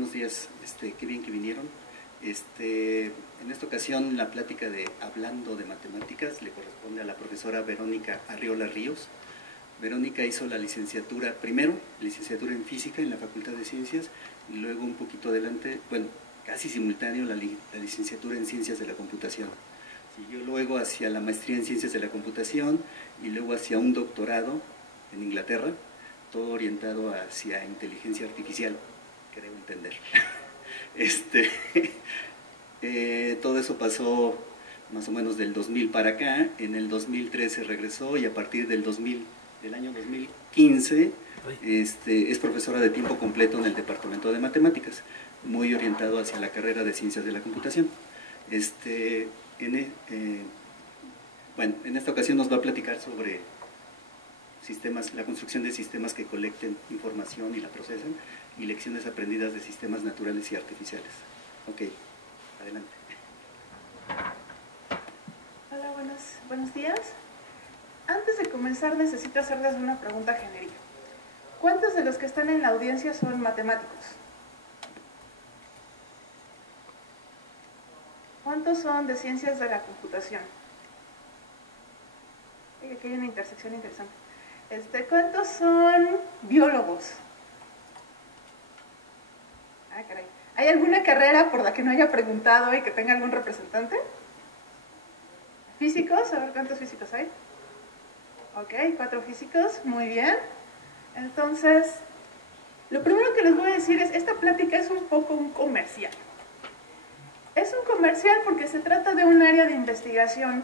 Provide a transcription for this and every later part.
Buenos días, qué bien que vinieron. En esta ocasión la plática de Hablando de Matemáticas le corresponde a la profesora Verónica Arriola Ríos. Verónica hizo la licenciatura, primero licenciatura en Física en la Facultad de Ciencias y luego un poquito adelante, bueno, casi simultáneo la licenciatura en Ciencias de la Computación. Siguió luego hacia la maestría en Ciencias de la Computación y luego hacia un doctorado en Inglaterra, todo orientado hacia inteligencia artificial, creo entender. Todo eso pasó más o menos del 2000 para acá. En el 2013 regresó y a partir del año 2015 es profesora de tiempo completo en el Departamento de Matemáticas, muy orientado hacia la carrera de Ciencias de la Computación. Bueno, en esta ocasión nos va a platicar sobre sistemas, la construcción de sistemas que colecten información y la procesen, y lecciones aprendidas de sistemas naturales y artificiales. Ok, adelante. Hola, buenos días. Antes de comenzar necesito hacerles una pregunta genérica. ¿Cuántos de los que están en la audiencia son matemáticos? ¿Cuántos son de ciencias de la computación? Aquí hay una intersección interesante. ¿Cuántos son biólogos? Ah, caray. ¿Hay alguna carrera por la que no haya preguntado y que tenga algún representante? ¿Físicos? A ver, ¿cuántos físicos hay? Ok, 4 físicos, muy bien. Entonces, lo primero que les voy a decir es, esta plática es un poco un comercial. Es un comercial porque se trata de un área de investigación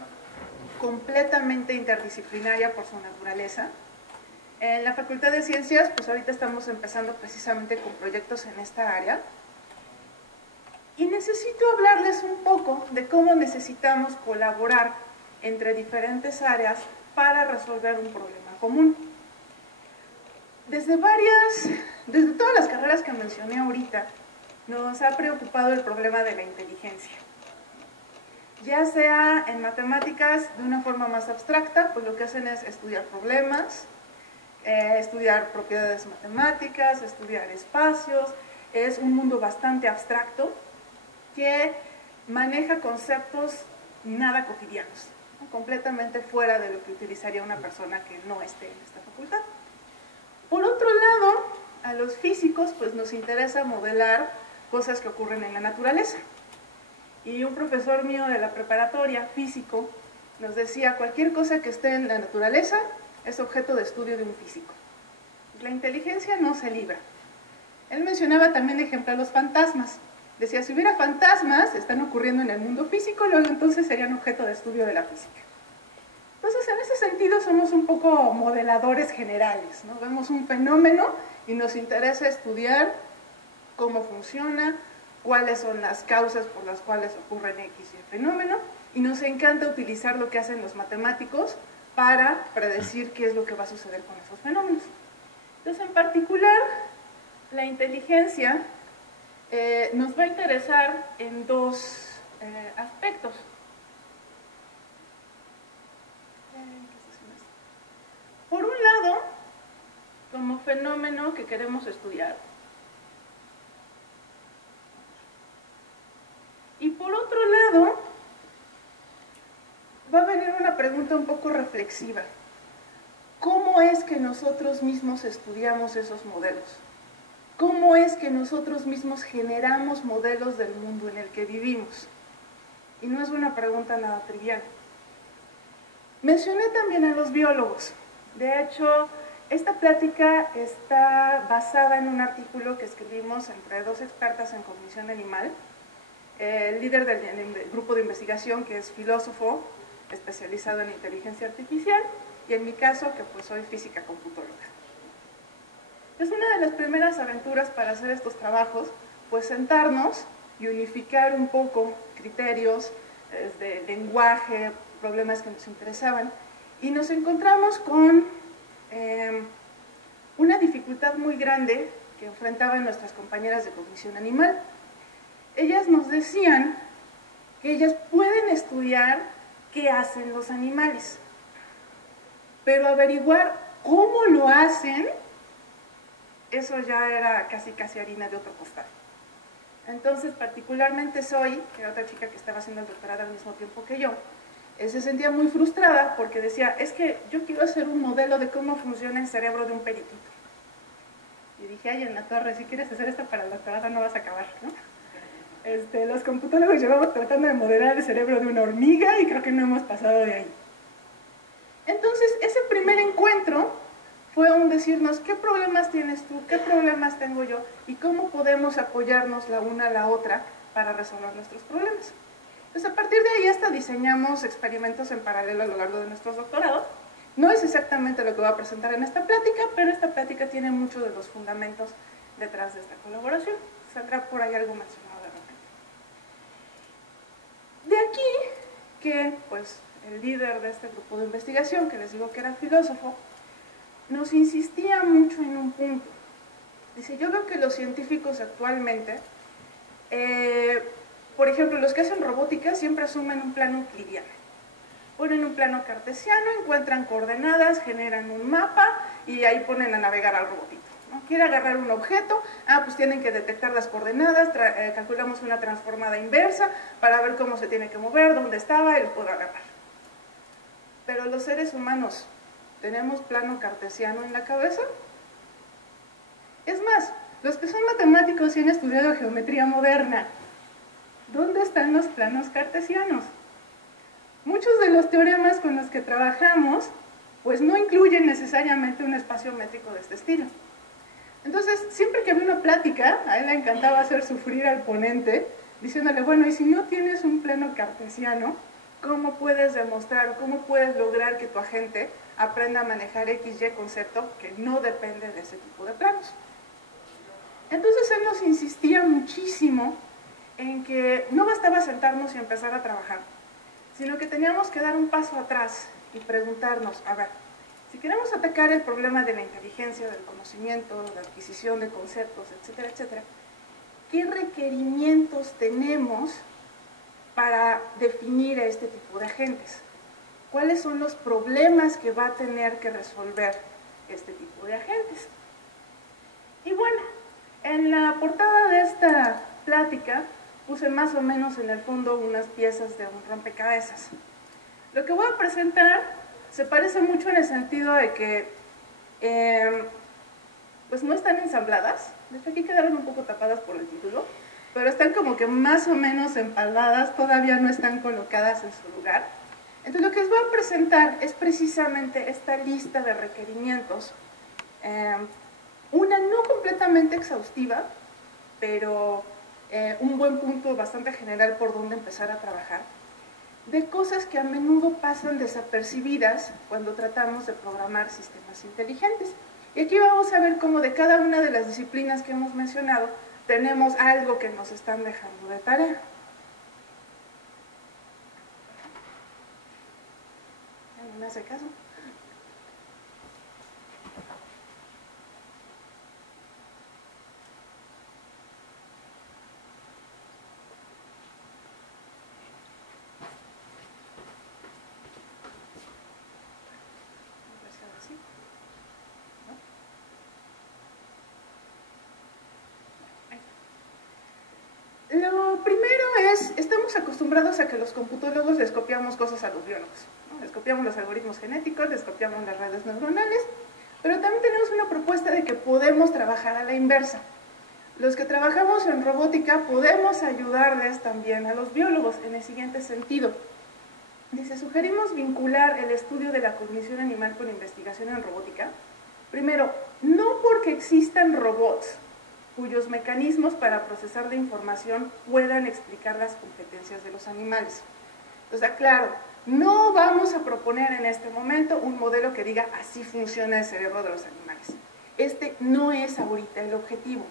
completamente interdisciplinaria por su naturaleza. En la Facultad de Ciencias, pues ahorita estamos empezando precisamente con proyectos en esta área. Y necesito hablarles un poco de cómo necesitamos colaborar entre diferentes áreas para resolver un problema común. Desde todas las carreras que mencioné ahorita, nos ha preocupado el problema de la inteligencia. Ya sea en matemáticas de una forma más abstracta, pues lo que hacen es estudiar problemas, estudiar propiedades matemáticas, estudiar espacios. Es un mundo bastante abstracto que maneja conceptos nada cotidianos, ¿no? Completamente fuera de lo que utilizaría una persona que no esté en esta facultad. Por otro lado, a los físicos pues nos interesa modelar cosas que ocurren en la naturaleza. Y un profesor mío de la preparatoria, físico, nos decía, cualquier cosa que esté en la naturaleza es objeto de estudio de un físico. La inteligencia no se libra. Él mencionaba también de ejemplo a los fantasmas. Decía, si hubiera fantasmas, están ocurriendo en el mundo físico, luego entonces serían objeto de estudio de la física. Entonces, en ese sentido, somos un poco modeladores generales, ¿no? Vemos un fenómeno y nos interesa estudiar cómo funciona, cuáles son las causas por las cuales ocurren X y el fenómeno, y nos encanta utilizar lo que hacen los matemáticos para predecir qué es lo que va a suceder con esos fenómenos. Entonces, en particular, la inteligencia nos va a interesar en dos aspectos. Por un lado, como fenómeno que queremos estudiar. Y por otro lado, va a venir una pregunta un poco reflexiva. ¿Cómo es que nosotros mismos estudiamos esos modelos? ¿Cómo es que nosotros mismos generamos modelos del mundo en el que vivimos? Y no es una pregunta nada trivial. Mencioné también a los biólogos. De hecho, esta plática está basada en un artículo que escribimos entre dos expertas en cognición animal. El líder del grupo de investigación, que es filósofo, especializado en inteligencia artificial, y en mi caso, que pues soy física computóloga. Es una de las primeras aventuras para hacer estos trabajos, pues sentarnos y unificar un poco criterios de lenguaje, problemas que nos interesaban, y nos encontramos con una dificultad muy grande que enfrentaban nuestras compañeras de cognición animal. Ellas nos decían que ellas pueden estudiar qué hacen los animales, pero averiguar cómo lo hacen, eso ya era casi harina de otro costal. Entonces, particularmente Zoe, que era otra chica que estaba haciendo el doctorado al mismo tiempo que yo, se sentía muy frustrada porque decía, es que yo quiero hacer un modelo de cómo funciona el cerebro de un periquito. Y dije, ay, en la torre, si quieres hacer esto para el doctorado no vas a acabar, ¿no? Los computólogos llevamos tratando de modelar el cerebro de una hormiga y creo que no hemos pasado de ahí. Entonces, ese primer encuentro fue un decirnos, ¿qué problemas tienes tú? ¿Qué problemas tengo yo? ¿Y cómo podemos apoyarnos la una a la otra para resolver nuestros problemas? Entonces, a partir de ahí hasta diseñamos experimentos en paralelo a lo largo de nuestros doctorados. No es exactamente lo que voy a presentar en esta plática, pero esta plática tiene muchos de los fundamentos detrás de esta colaboración. Saldrá por ahí algo mencionado de repente. De aquí que, pues, el líder de este grupo de investigación, que les digo que era filósofo, nos insistía mucho en un punto. Dice, yo veo que los científicos actualmente, por ejemplo, los que hacen robótica siempre asumen un plano euclidiano. Ponen un plano cartesiano, encuentran coordenadas, generan un mapa y ahí ponen a navegar al robotito, ¿no? Quiere agarrar un objeto, pues tienen que detectar las coordenadas, calculamos una transformada inversa para ver cómo se tiene que mover, dónde estaba y lo puedo agarrar. Pero los seres humanos, ¿tenemos plano cartesiano en la cabeza? Es más, los que son matemáticos y han estudiado geometría moderna, ¿dónde están los planos cartesianos? Muchos de los teoremas con los que trabajamos, pues no incluyen necesariamente un espacio métrico de este estilo. Entonces, siempre que había una plática, a él le encantaba hacer sufrir al ponente, diciéndole, bueno, y si no tienes un plano cartesiano, ¿cómo puedes demostrar, cómo puedes lograr que tu agente aprenda a manejar X, Y concepto que no depende de ese tipo de planos? Entonces él nos insistía muchísimo en que no bastaba sentarnos y empezar a trabajar, sino que teníamos que dar un paso atrás y preguntarnos, a ver, si queremos atacar el problema de la inteligencia, del conocimiento, de la adquisición de conceptos, etcétera, etcétera, ¿qué requerimientos tenemos para definir a este tipo de agentes? ¿Cuáles son los problemas que va a tener que resolver este tipo de agentes? Y bueno, en la portada de esta plática puse más o menos en el fondo unas piezas de un rompecabezas. Lo que voy a presentar se parece mucho en el sentido de que pues no están ensambladas. De hecho aquí quedaron un poco tapadas por el título, pero están como que más o menos empalmadas, todavía no están colocadas en su lugar. Entonces lo que les voy a presentar es precisamente esta lista de requerimientos, una no completamente exhaustiva, pero un buen punto bastante general por donde empezar a trabajar, de cosas que a menudo pasan desapercibidas cuando tratamos de programar sistemas inteligentes. Y aquí vamos a ver cómo de cada una de las disciplinas que hemos mencionado tenemos algo que nos están dejando de tarea. ¿No me hace caso? Lo primero es, estamos acostumbrados a que los computólogos les copiamos cosas a los biólogos, ¿no? Les copiamos los algoritmos genéticos, les copiamos las redes neuronales, pero también tenemos una propuesta de que podemos trabajar a la inversa. Los que trabajamos en robótica podemos ayudarles también a los biólogos en el siguiente sentido. Dice, sugerimos vincular el estudio de la cognición animal con investigación en robótica. Primero, no porque existan robots cuyos mecanismos para procesar la información puedan explicar las competencias de los animales. O sea, claro, no vamos a proponer en este momento un modelo que diga así funciona el cerebro de los animales. Este no es ahorita el objetivo.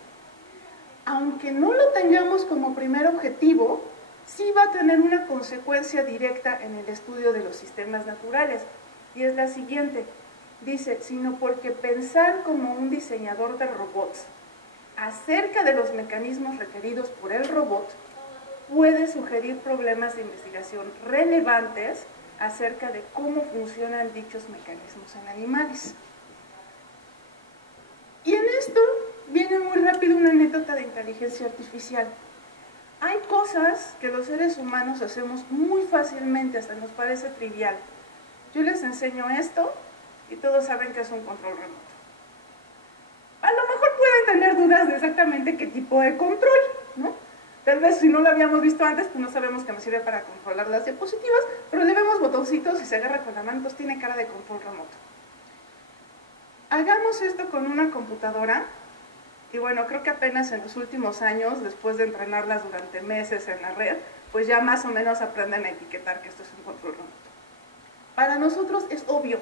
Aunque no lo tengamos como primer objetivo, sí va a tener una consecuencia directa en el estudio de los sistemas naturales. Y es la siguiente, dice, sino porque pensar como un diseñador de robots acerca de los mecanismos requeridos por el robot puede sugerir problemas de investigación relevantes acerca de cómo funcionan dichos mecanismos en animales. Y en esto viene muy rápido una anécdota de inteligencia artificial. hay cosas que los seres humanos hacemos muy fácilmente, hasta nos parece trivial. Yo les enseño esto y todos saben que es un control remoto. A lo mejor pueden tener dudas de exactamente qué tipo de control, ¿no? Tal vez si no lo habíamos visto antes, pues no sabemos que me sirve para controlar las diapositivas, pero le vemos botoncitos y se agarra con la mano, entonces tiene cara de control remoto. Hagamos esto con una computadora, y bueno, creo que apenas en los últimos años, después de entrenarlas durante meses en la red, pues ya más o menos aprenden a etiquetar que esto es un control remoto. Para nosotros es obvio.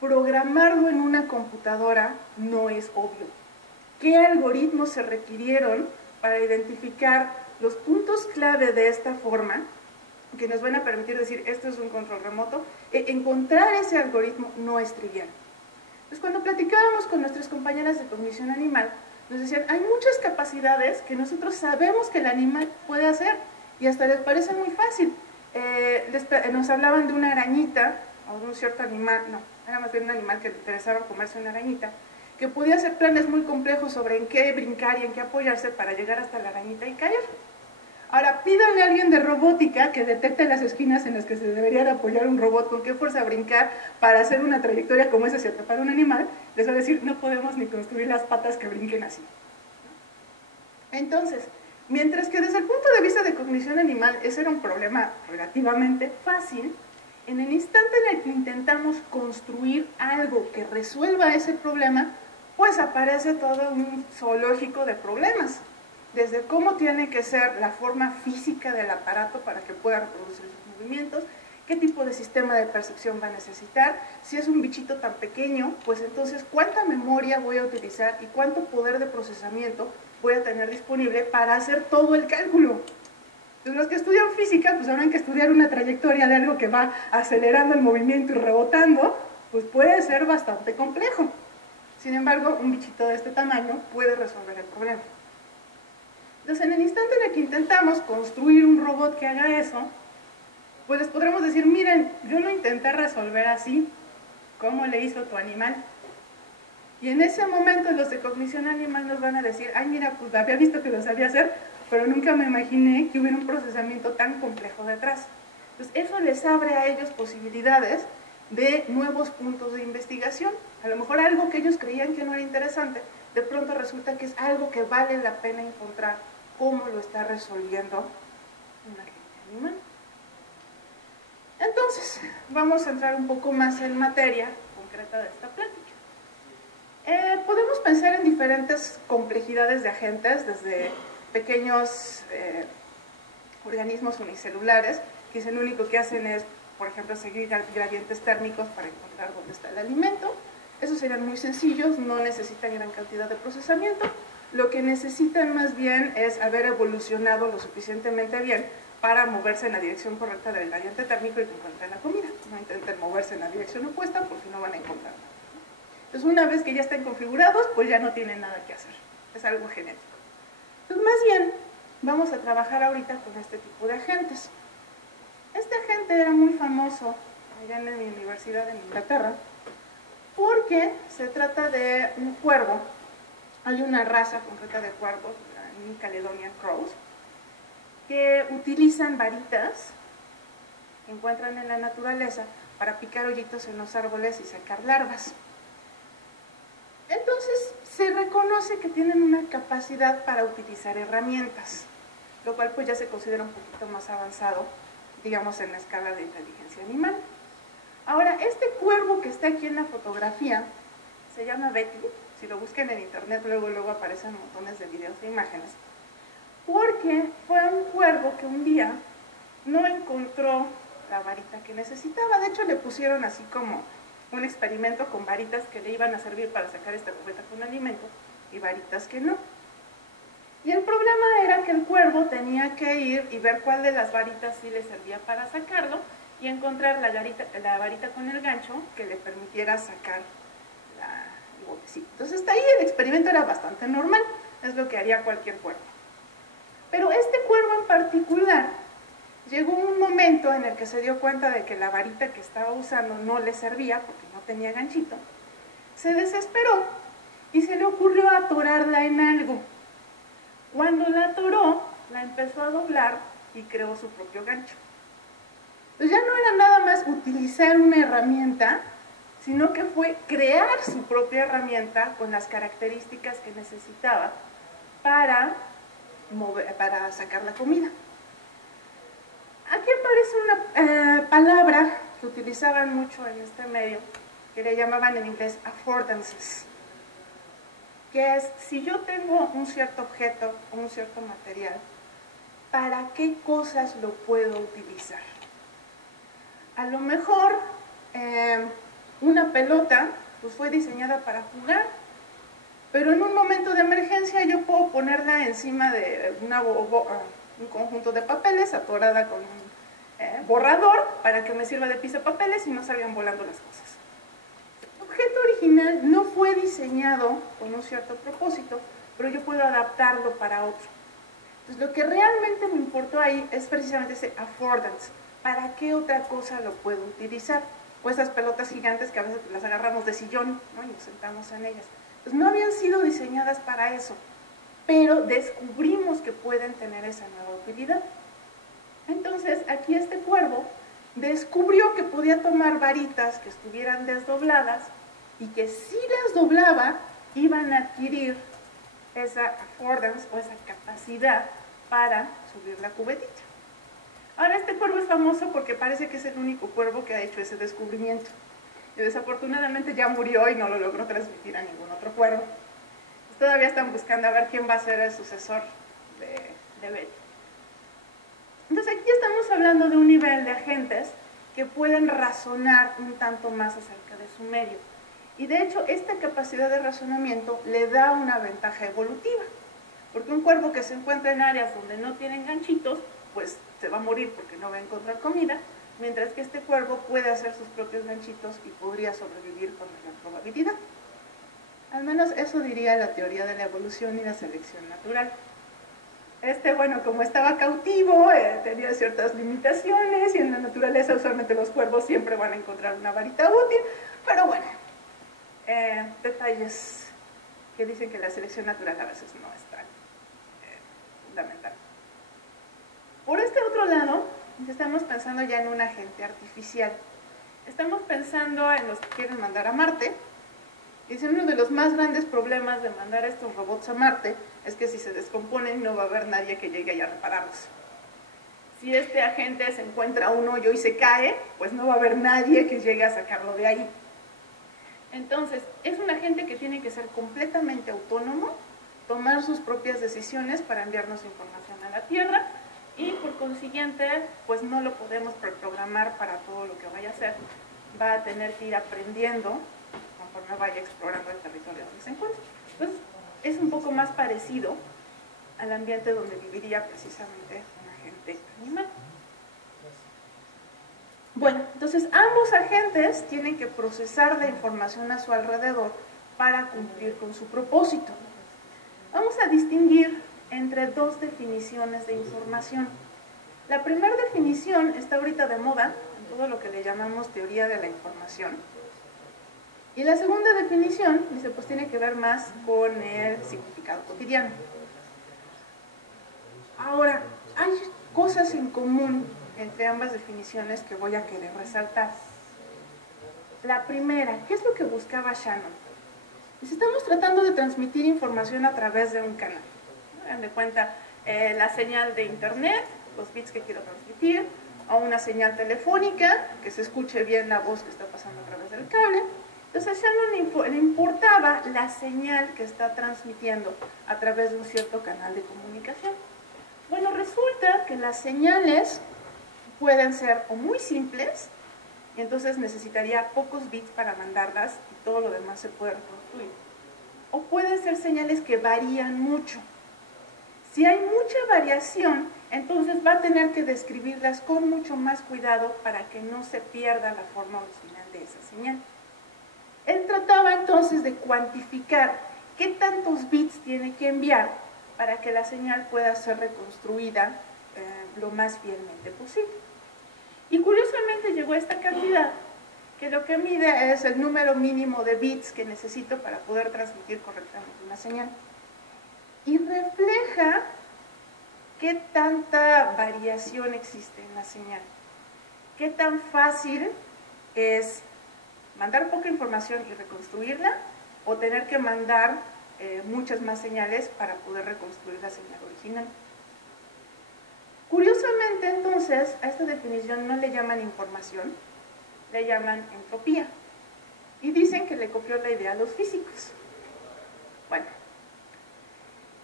Programarlo en una computadora no es obvio. ¿Qué algoritmos se requirieron para identificar los puntos clave de esta forma que nos van a permitir decir esto es un control remoto? Encontrar ese algoritmo no es trivial. Entonces, cuando platicábamos con nuestras compañeras de cognición animal, nos decían, hay muchas capacidades que nosotros sabemos que el animal puede hacer y hasta les parece muy fácil. Nos hablaban de una arañita o de un cierto animal, no, era más bien un animal que le interesaba comerse una arañita, que podía hacer planes muy complejos sobre en qué brincar y en qué apoyarse para llegar hasta la arañita y caer. Ahora, pídanle a alguien de robótica que detecte las esquinas en las que se debería de apoyar un robot, con qué fuerza brincar para hacer una trayectoria como esa hacia atrapar un animal, les va a decir, no podemos ni construir las patas que brinquen así. Entonces, mientras que desde el punto de vista de cognición animal ese era un problema relativamente fácil, en el instante en el que intentamos construir algo que resuelva ese problema, pues aparece todo un zoológico de problemas. Desde cómo tiene que ser la forma física del aparato para que pueda reproducir sus movimientos, qué tipo de sistema de percepción va a necesitar, si es un bichito tan pequeño, pues entonces cuánta memoria voy a utilizar y cuánto poder de procesamiento voy a tener disponible para hacer todo el cálculo. Entonces, los que estudian física, pues habrán que estudiar una trayectoria de algo que va acelerando el movimiento y rebotando, pues puede ser bastante complejo. Sin embargo, un bichito de este tamaño puede resolver el problema. Entonces, en el instante en el que intentamos construir un robot que haga eso, pues les podremos decir, miren, yo lo intenté resolver así, ¿cómo le hizo tu animal? Y en ese momento los de cognición animal nos van a decir, ay mira, pues había visto que lo sabía hacer, pero nunca me imaginé que hubiera un procesamiento tan complejo detrás. Entonces, eso les abre a ellos posibilidades de nuevos puntos de investigación. A lo mejor algo que ellos creían que no era interesante, de pronto resulta que es algo que vale la pena encontrar cómo lo está resolviendo un agente animal. Entonces, vamos a entrar un poco más en materia concreta de esta plática. Podemos pensar en diferentes complejidades de agentes, desde pequeños organismos unicelulares, que lo único que hacen es, por ejemplo, seguir gradientes térmicos para encontrar dónde está el alimento. Esos serían muy sencillos, no necesitan gran cantidad de procesamiento. Lo que necesitan más bien es haber evolucionado lo suficientemente bien para moverse en la dirección correcta del gradiente térmico y que encuentren la comida. No intenten moverse en la dirección opuesta porque no van a encontrar nada. Entonces, una vez que ya estén configurados, pues ya no tienen nada que hacer. Es algo genético. Entonces, más bien, vamos a trabajar ahorita con este tipo de agentes. Este agente era muy famoso allá en mi universidad en Inglaterra porque se trata de un cuervo. Hay una raza concreta de cuervos, la New Caledonian Crows, que utilizan varitas que encuentran en la naturaleza para picar hoyitos en los árboles y sacar larvas. Entonces, se reconoce que tienen una capacidad para utilizar herramientas, lo cual pues ya se considera un poquito más avanzado, digamos, en la escala de inteligencia animal. Ahora, este cuervo que está aquí en la fotografía se llama Betty. Si lo buscan en internet, luego aparecen montones de videos e imágenes, porque fue un cuervo que un día no encontró la varita que necesitaba. De hecho, le pusieron así como un experimento con varitas que le iban a servir para sacar esta cubeta con alimento y varitas que no. Y el problema era que el cuervo tenía que ir y ver cuál de las varitas sí le servía para sacarlo y encontrar la varita con el gancho que le permitiera sacar el botecito. Entonces, hasta ahí el experimento era bastante normal, es lo que haría cualquier cuervo. Pero este cuervo en particular, llegó un momento en el que se dio cuenta de que la varita que estaba usando no le servía porque no tenía ganchito. Se desesperó y se le ocurrió atorarla en algo. Cuando la atoró, la empezó a doblar y creó su propio gancho. Pues ya no era nada más utilizar una herramienta, sino que fue crear su propia herramienta con las características que necesitaba para sacar la comida. Aquí aparece una palabra que utilizaban mucho en este medio, que le llamaban en inglés affordances, que es, si yo tengo un cierto objeto o un cierto material, ¿para qué cosas lo puedo utilizar? A lo mejor una pelota pues fue diseñada para jugar, pero en un momento de emergencia yo puedo ponerla encima de un conjunto de papeles atorada con un borrador para que me sirva de pisapapeles y no salgan volando las cosas. El objeto original no fue diseñado con un cierto propósito, pero yo puedo adaptarlo para otro. Entonces, lo que realmente me importó ahí es precisamente ese affordance. ¿Para qué otra cosa lo puedo utilizar? O esas pelotas gigantes que a veces las agarramos de sillón, ¿no? Y nos sentamos en ellas. Pues no habían sido diseñadas para eso, pero descubrimos que pueden tener esa nueva utilidad. Entonces, aquí este cuervo descubrió que podía tomar varitas que estuvieran desdobladas y que si las doblaba, iban a adquirir esa affordance o esa capacidad para subir la cubetita. Ahora, este cuervo es famoso porque parece que es el único cuervo que ha hecho ese descubrimiento. Y desafortunadamente ya murió y no lo logró transmitir a ningún otro cuervo. Pues todavía están buscando a ver quién va a ser el sucesor de Betty. Entonces aquí estamos hablando de un nivel de agentes que pueden razonar un tanto más acerca de su medio. Y de hecho, esta capacidad de razonamiento le da una ventaja evolutiva. Porque un cuervo que se encuentra en áreas donde no tienen ganchitos, pues se va a morir porque no va a encontrar comida, mientras que este cuervo puede hacer sus propios ganchitos y podría sobrevivir con mayor probabilidad. Al menos eso diría la teoría de la evolución y la selección natural. Bueno, como estaba cautivo, tenía ciertas limitaciones y en la naturaleza usualmente los cuervos siempre van a encontrar una varita útil, pero bueno, detalles que dicen que la selección natural a veces no es tan fundamental. Por este otro lado, estamos pensando ya en un agente artificial. Estamos pensando en los que quieren mandar a Marte. Y uno de los más grandes problemas de mandar estos robots a Marte es que si se descomponen no va a haber nadie que llegue a repararlos. Si este agente se encuentra un hoyo y se cae, pues no va a haber nadie que llegue a sacarlo de ahí. Entonces, es un agente que tiene que ser completamente autónomo, tomar sus propias decisiones para enviarnos información a la Tierra y por consiguiente, pues no lo podemos preprogramar para todo lo que vaya a hacer. Va a tener que ir aprendiendo conforme vaya explorando el territorio donde se encuentra. Entonces, es un poco más parecido al ambiente donde viviría precisamente un agente animal. Bueno, entonces ambos agentes tienen que procesar la información a su alrededor para cumplir con su propósito. Vamos a distinguir entre dos definiciones de información. La primera definición está ahorita de moda en todo lo que le llamamos teoría de la información. Y la segunda definición, dice, pues tiene que ver más con el significado cotidiano. Ahora, hay cosas en común entre ambas definiciones que voy a querer resaltar. La primera, ¿qué es lo que buscaba Shannon? Dice, estamos tratando de transmitir información a través de un canal. Hagan de cuenta la señal de internet, los bits que quiero transmitir, o una señal telefónica, que se escuche bien la voz que está pasando a través del cable. Entonces a Shannon le importaba la señal que está transmitiendo a través de un cierto canal de comunicación. Bueno, resulta que las señales pueden ser o muy simples, y entonces necesitaría pocos bits para mandarlas y todo lo demás se puede reconstruir. O pueden ser señales que varían mucho. Si hay mucha variación, entonces va a tener que describirlas con mucho más cuidado para que no se pierda la forma original de esa señal. Él trataba entonces de cuantificar qué tantos bits tiene que enviar para que la señal pueda ser reconstruida lo más fielmente posible. Y curiosamente llegó a esta cantidad, que lo que mide es el número mínimo de bits que necesito para poder transmitir correctamente una señal. Y refleja qué qué tanta variación existe en la señal, qué tan fácil es mandar poca información y reconstruirla, o tener que mandar muchas más señales para poder reconstruir la señal original. Curiosamente, entonces, a esta definición no le llaman información, le llaman entropía. Y dicen que le copió la idea a los físicos. Bueno,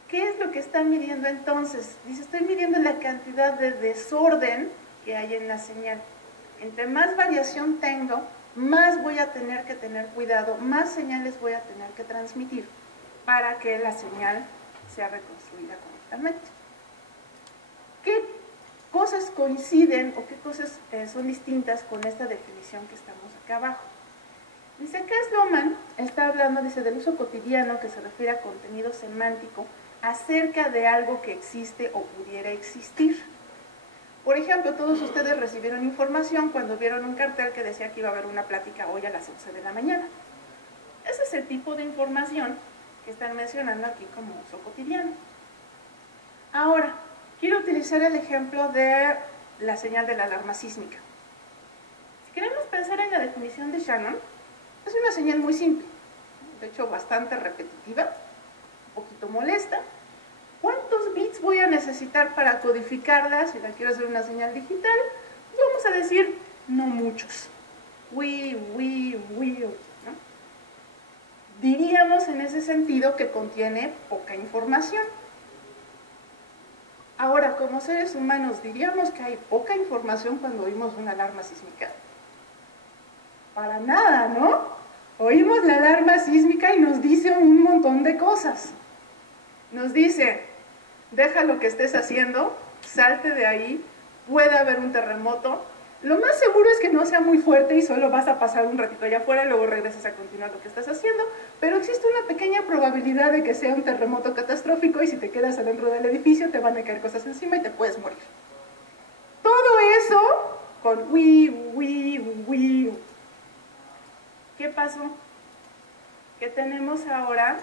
¿qué es lo que está midiendo entonces? Dice, estoy midiendo la cantidad de desorden que hay en la señal. Entre más variación tengo, más voy a tener que tener cuidado, más señales voy a tener que transmitir para que la señal sea reconstruida correctamente. ¿Qué cosas coinciden o qué cosas son distintas con esta definición que estamos acá abajo? Dice acá Sloman está hablando, dice, del uso cotidiano que se refiere a contenido semántico acerca de algo que existe o pudiera existir. Por ejemplo, todos ustedes recibieron información cuando vieron un cartel que decía que iba a haber una plática hoy a las 11 de la mañana. Ese es el tipo de información que están mencionando aquí como uso cotidiano. Ahora, quiero utilizar el ejemplo de la señal de la alarma sísmica. Si queremos pensar en la definición de Shannon, es una señal muy simple, de hecho bastante repetitiva, un poquito molesta. ¿Cuántos bits voy a necesitar para codificarla si la quiero hacer una señal digital? Pues vamos a decir, no muchos. ¿No? Diríamos en ese sentido que contiene poca información. Ahora, como seres humanos, ¿diríamos que hay poca información cuando oímos una alarma sísmica? Para nada, ¿no? Oímos la alarma sísmica y nos dice un montón de cosas. Nos dice, deja lo que estés haciendo, salte de ahí, puede haber un terremoto. Lo más seguro es que no sea muy fuerte y solo vas a pasar un ratito allá afuera y luego regresas a continuar lo que estás haciendo, pero existe una pequeña probabilidad de que sea un terremoto catastrófico y si te quedas adentro del edificio te van a caer cosas encima y te puedes morir. Todo eso con ¿Qué pasó? Que tenemos ahora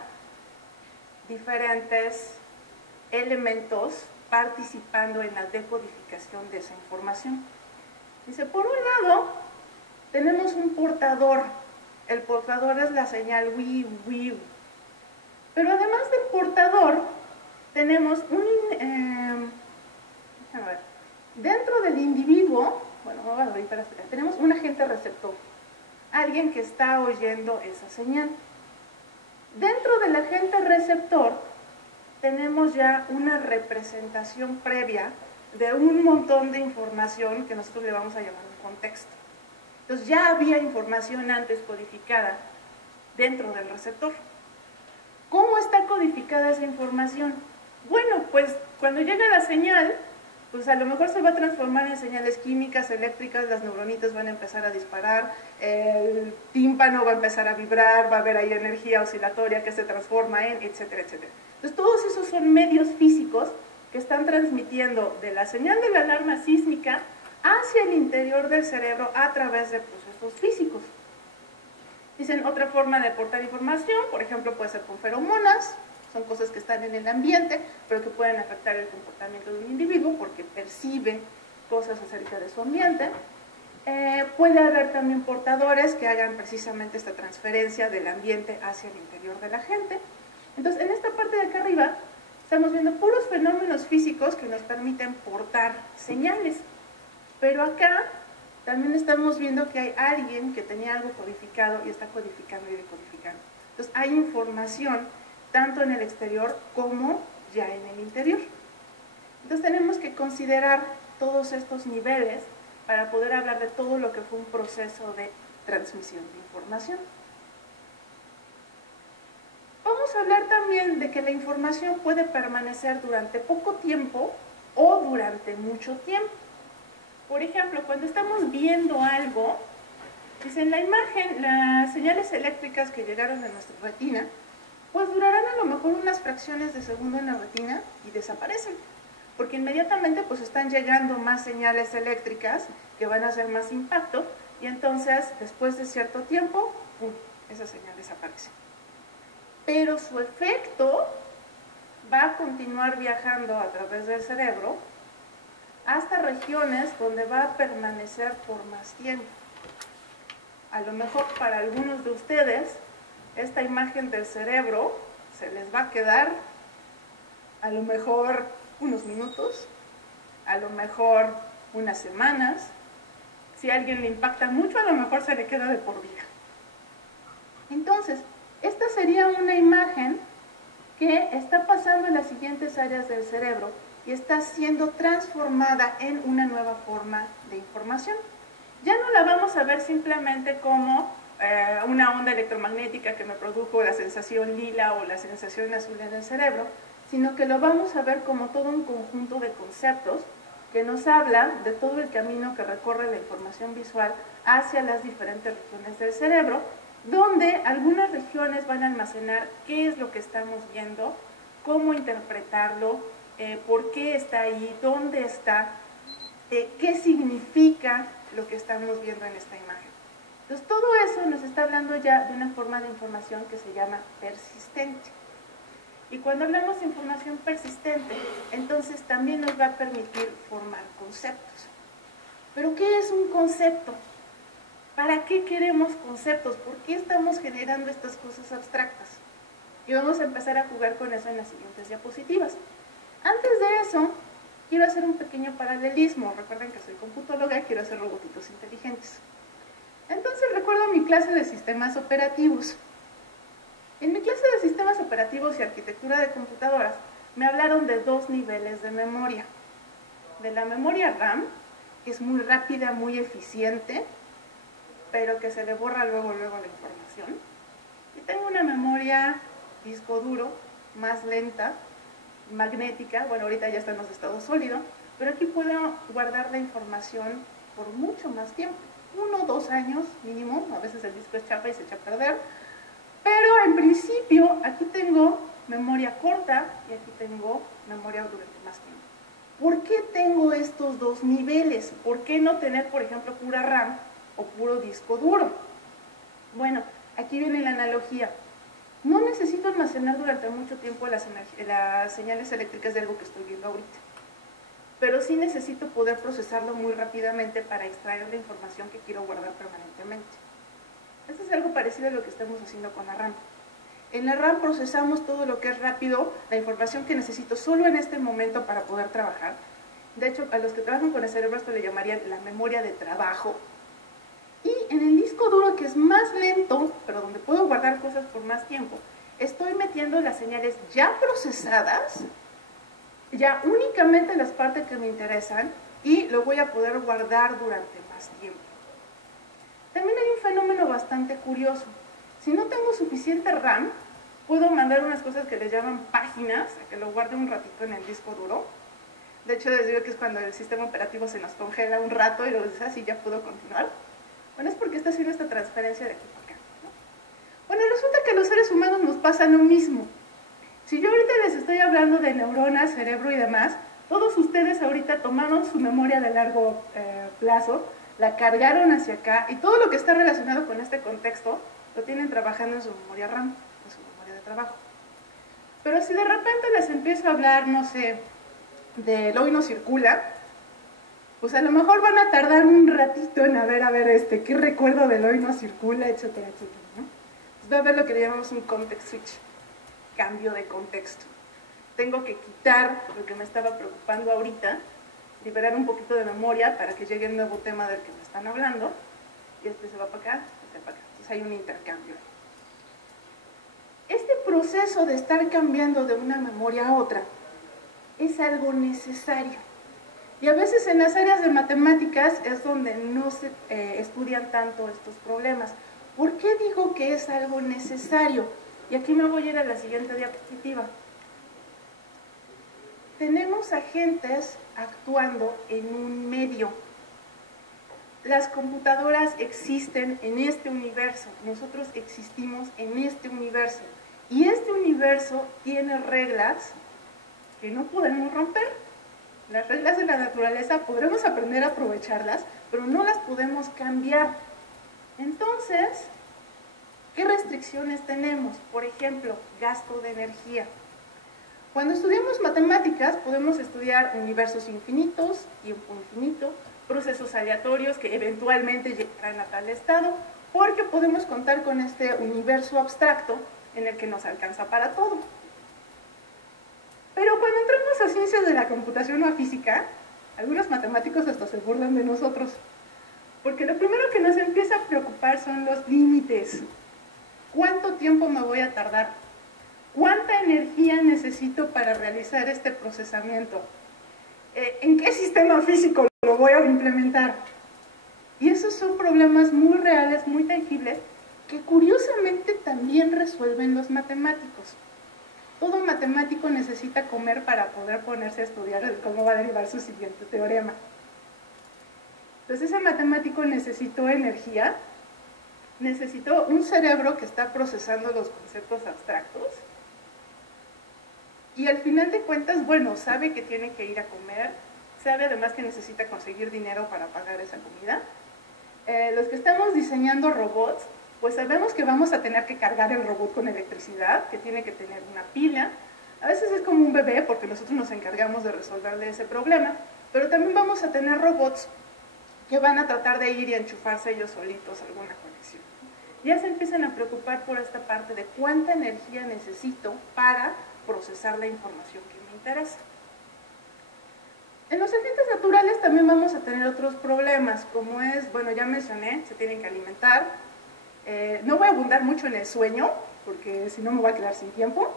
diferentes elementos participando en la decodificación de esa información. Dice, por un lado, tenemos un portador. El portador es la señal WIU. Pero además del portador, tenemos dentro del individuo, tenemos un agente receptor. Alguien que está oyendo esa señal. Dentro del agente receptor tenemos ya una representación previa de un montón de información que nosotros le vamos a llamar un contexto. Entonces ya había información antes codificada dentro del receptor. ¿Cómo está codificada esa información? Bueno, pues cuando llega la señal, pues a lo mejor se va a transformar en señales químicas, eléctricas, las neuronitas van a empezar a disparar, el tímpano va a empezar a vibrar, va a haber ahí energía oscilatoria que se transforma en, etcétera, etcétera. Entonces todos esos son medios físicos que están transmitiendo de la señal de la alarma sísmica hacia el interior del cerebro a través de procesos físicos. Dicen otra forma de aportar información, por ejemplo, puede ser con feromonas. Son cosas que están en el ambiente, pero que pueden afectar el comportamiento de un individuo porque percibe cosas acerca de su ambiente. Puede haber también portadores que hagan precisamente esta transferencia del ambiente hacia el interior de la gente. Entonces, en esta parte de acá arriba, estamos viendo puros fenómenos físicos que nos permiten portar señales. Pero acá también estamos viendo que hay alguien que tenía algo codificado y está codificando y decodificando. Entonces, hay información tanto en el exterior como ya en el interior. Entonces tenemos que considerar todos estos niveles para poder hablar de todo lo que fue un proceso de transmisión de información. Vamos a hablar también de que la información puede permanecer durante poco tiempo o durante mucho tiempo. Por ejemplo, cuando estamos viendo algo, dice en la imagen, las señales eléctricas que llegaron a nuestra retina, pues durarán a lo mejor unas fracciones de segundo en la retina y desaparecen, porque inmediatamente pues están llegando más señales eléctricas que van a hacer más impacto y entonces después de cierto tiempo, ¡pum!, esa señal desaparece. Pero su efecto va a continuar viajando a través del cerebro hasta regiones donde va a permanecer por más tiempo. A lo mejor para algunos de ustedes, esta imagen del cerebro se les va a quedar a lo mejor unos minutos, a lo mejor unas semanas. Si a alguien le impacta mucho, a lo mejor se le queda de por vida. Entonces, esta sería una imagen que está pasando en las siguientes áreas del cerebro y está siendo transformada en una nueva forma de información. Ya no la vamos a ver simplemente como una onda electromagnética que me produjo la sensación lila o la sensación azul en el cerebro, sino que lo vamos a ver como todo un conjunto de conceptos que nos habla de todo el camino que recorre la información visual hacia las diferentes regiones del cerebro, donde algunas regiones van a almacenar qué es lo que estamos viendo, cómo interpretarlo, por qué está ahí, dónde está, qué significa lo que estamos viendo en esta imagen. Entonces, todo eso nos está hablando ya de una forma de información que se llama persistente. Y cuando hablamos de información persistente, entonces también nos va a permitir formar conceptos. ¿Pero qué es un concepto? ¿Para qué queremos conceptos? ¿Por qué estamos generando estas cosas abstractas? Y vamos a empezar a jugar con eso en las siguientes diapositivas. Antes de eso, quiero hacer un pequeño paralelismo. Recuerden que soy computóloga y quiero hacer robotitos inteligentes. Entonces recuerdo mi clase de sistemas operativos. En mi clase de sistemas operativos y arquitectura de computadoras me hablaron de dos niveles de memoria. De la memoria RAM, que es muy rápida, muy eficiente, pero que se le borra luego la información. Y tengo una memoria disco duro, más lenta, magnética, bueno, ahorita ya está en los estados sólidos, pero aquí puedo guardar la información por mucho más tiempo, 1 o 2 años mínimo, a veces el disco es chapa y se echa a perder, pero en principio aquí tengo memoria corta y aquí tengo memoria durante más tiempo. ¿Por qué tengo estos dos niveles? ¿Por qué no tener, por ejemplo, pura RAM o puro disco duro? Bueno, aquí viene la analogía. No necesito almacenar durante mucho tiempo las señales eléctricas de algo que estoy viendo ahorita, pero sí necesito poder procesarlo muy rápidamente para extraer la información que quiero guardar permanentemente. Esto es algo parecido a lo que estamos haciendo con la RAM. En la RAM procesamos todo lo que es rápido, la información que necesito solo en este momento para poder trabajar. De hecho, a los que trabajan con el cerebro esto le llamarían la memoria de trabajo. Y en el disco duro, que es más lento, pero donde puedo guardar cosas por más tiempo, estoy metiendo las señales ya procesadas, ya únicamente las partes que me interesan, y lo voy a poder guardar durante más tiempo. También hay un fenómeno bastante curioso. Si no tengo suficiente RAM, puedo mandar unas cosas que les llaman páginas, a que lo guarde un ratito en el disco duro. De hecho, les digo que es cuando el sistema operativo se nos congela un rato y lo dices así, ya puedo continuar. Bueno, es porque está haciendo esta transferencia de aquí para acá, ¿no? Bueno, resulta que a los seres humanos nos pasa lo mismo. Si yo ahorita les estoy hablando de neuronas, cerebro y demás, todos ustedes ahorita tomaron su memoria de largo plazo, la cargaron hacia acá y todo lo que está relacionado con este contexto lo tienen trabajando en su memoria RAM, en su memoria de trabajo. Pero si de repente les empiezo a hablar, no sé, del hoy no circula, pues a lo mejor van a tardar un ratito en a ver, qué recuerdo del hoy no circula, etcétera, etcétera, ¿no? Entonces va a haber lo que le llamamos un context switch, cambio de contexto. Tengo que quitar lo que me estaba preocupando ahorita, liberar un poquito de memoria para que llegue el nuevo tema del que me están hablando, y este se va para acá, este para acá. Entonces hay un intercambio. Este proceso de estar cambiando de una memoria a otra es algo necesario. Y a veces en las áreas de matemáticas es donde no se estudian tanto estos problemas. ¿Por qué digo que es algo necesario? Y aquí me voy a ir a la siguiente diapositiva. Tenemos agentes actuando en un medio. Las computadoras existen en este universo. Nosotros existimos en este universo. Y este universo tiene reglas que no podemos romper. Las reglas de la naturaleza podremos aprender a aprovecharlas, pero no las podemos cambiar. Entonces, ¿qué restricciones tenemos? Por ejemplo, gasto de energía. Cuando estudiamos matemáticas podemos estudiar universos infinitos, tiempo infinito, procesos aleatorios que eventualmente llegarán a tal estado, porque podemos contar con este universo abstracto en el que nos alcanza para todo. Pero cuando entramos a ciencias de la computación o a física, algunos matemáticos hasta se burlan de nosotros, porque lo primero que nos empieza a preocupar son los límites. ¿Cuánto tiempo me voy a tardar? ¿Cuánta energía necesito para realizar este procesamiento? ¿En qué sistema físico lo voy a implementar? Y esos son problemas muy reales, muy tangibles, que curiosamente también resuelven los matemáticos. Todo matemático necesita comer para poder ponerse a estudiar cómo va a derivar su siguiente teorema. Entonces ese matemático necesitó energía, necesitó un cerebro que está procesando los conceptos abstractos, y al final de cuentas, bueno, sabe que tiene que ir a comer, sabe además que necesita conseguir dinero para pagar esa comida. Los que estamos diseñando robots, pues sabemos que vamos a tener que cargar el robot con electricidad, que tiene que tener una pila. A veces es como un bebé porque nosotros nos encargamos de resolverle ese problema, pero también vamos a tener robots que van a tratar de ir y enchufarse ellos solitos alguna conexión. Ya se empiezan a preocupar por esta parte de cuánta energía necesito para procesar la información que me interesa. En los agentes naturales también vamos a tener otros problemas, como es, bueno, ya mencioné, se tienen que alimentar. No voy a abundar mucho en el sueño, porque si no me voy a quedar sin tiempo,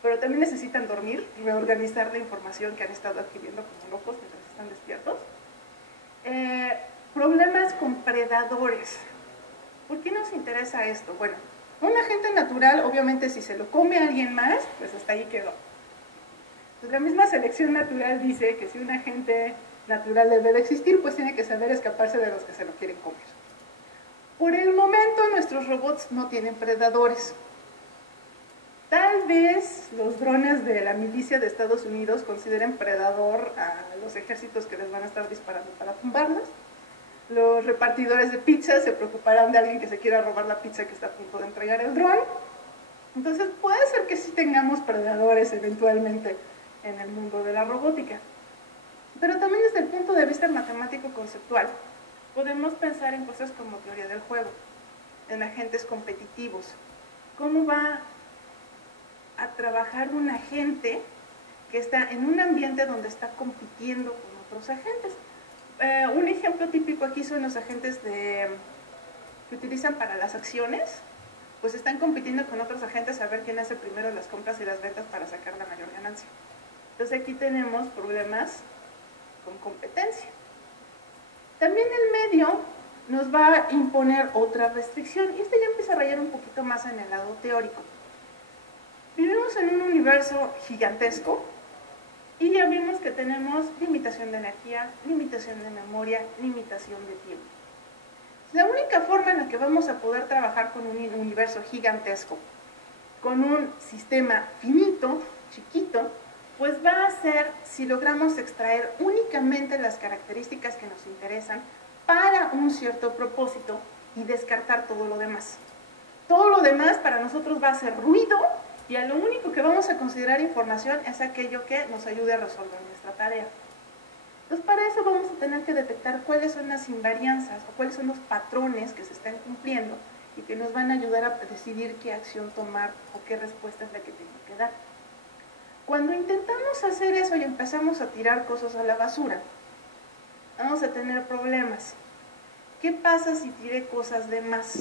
pero también necesitan dormir, reorganizar la información que han estado adquiriendo como locos mientras están despiertos. Problemas con predadores. ¿Por qué nos interesa esto? Bueno, un agente natural, obviamente, si se lo come a alguien más, pues hasta ahí quedó. Pues la misma selección natural dice que si un agente natural debe de existir, pues tiene que saber escaparse de los que se lo quieren comer. Por el momento, nuestros robots no tienen predadores. Tal vez los drones de la milicia de Estados Unidos consideren predador a los ejércitos que les van a estar disparando para tumbarlos. Los repartidores de pizza se preocuparán de alguien que se quiera robar la pizza que está a punto de entregar el dron. Entonces puede ser que sí tengamos predadores eventualmente en el mundo de la robótica. Pero también desde el punto de vista matemático conceptual, podemos pensar en cosas como teoría del juego, en agentes competitivos. ¿Cómo va a trabajar un agente que está en un ambiente donde está compitiendo con otros agentes? Un ejemplo típico aquí son los agentes que utilizan para las acciones, pues están compitiendo con otros agentes a ver quién hace primero las compras y las ventas para sacar la mayor ganancia. Entonces aquí tenemos problemas con competencia. También el medio nos va a imponer otra restricción, y este ya empieza a rayar un poquito más en el lado teórico. Vivimos en un universo gigantesco, y ya vimos que tenemos limitación de energía, limitación de memoria, limitación de tiempo. La única forma en la que vamos a poder trabajar con un universo gigantesco, con un sistema finito, chiquito, pues va a ser si logramos extraer únicamente las características que nos interesan para un cierto propósito y descartar todo lo demás. Todo lo demás para nosotros va a ser ruido, y a lo único que vamos a considerar información es aquello que nos ayude a resolver nuestra tarea. Entonces, para eso vamos a tener que detectar cuáles son las invarianzas o cuáles son los patrones que se están cumpliendo y que nos van a ayudar a decidir qué acción tomar o qué respuesta es la que tengo que dar. Cuando intentamos hacer eso y empezamos a tirar cosas a la basura, vamos a tener problemas. ¿Qué pasa si tiré cosas de más?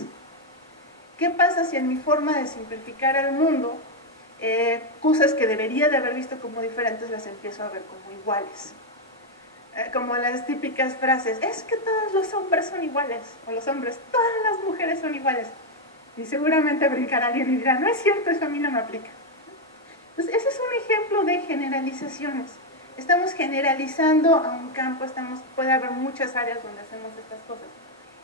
¿Qué pasa si en mi forma de simplificar el mundo, cosas que debería de haber visto como diferentes las empiezo a ver como iguales? Como las típicas frases, es que todos los hombres son iguales, o los hombres, todas las mujeres son iguales. Y seguramente brincará alguien y dirá, no es cierto, eso a mí no me aplica. Entonces, ese es un ejemplo de generalizaciones. Estamos generalizando a un campo, puede haber muchas áreas donde hacemos estas cosas.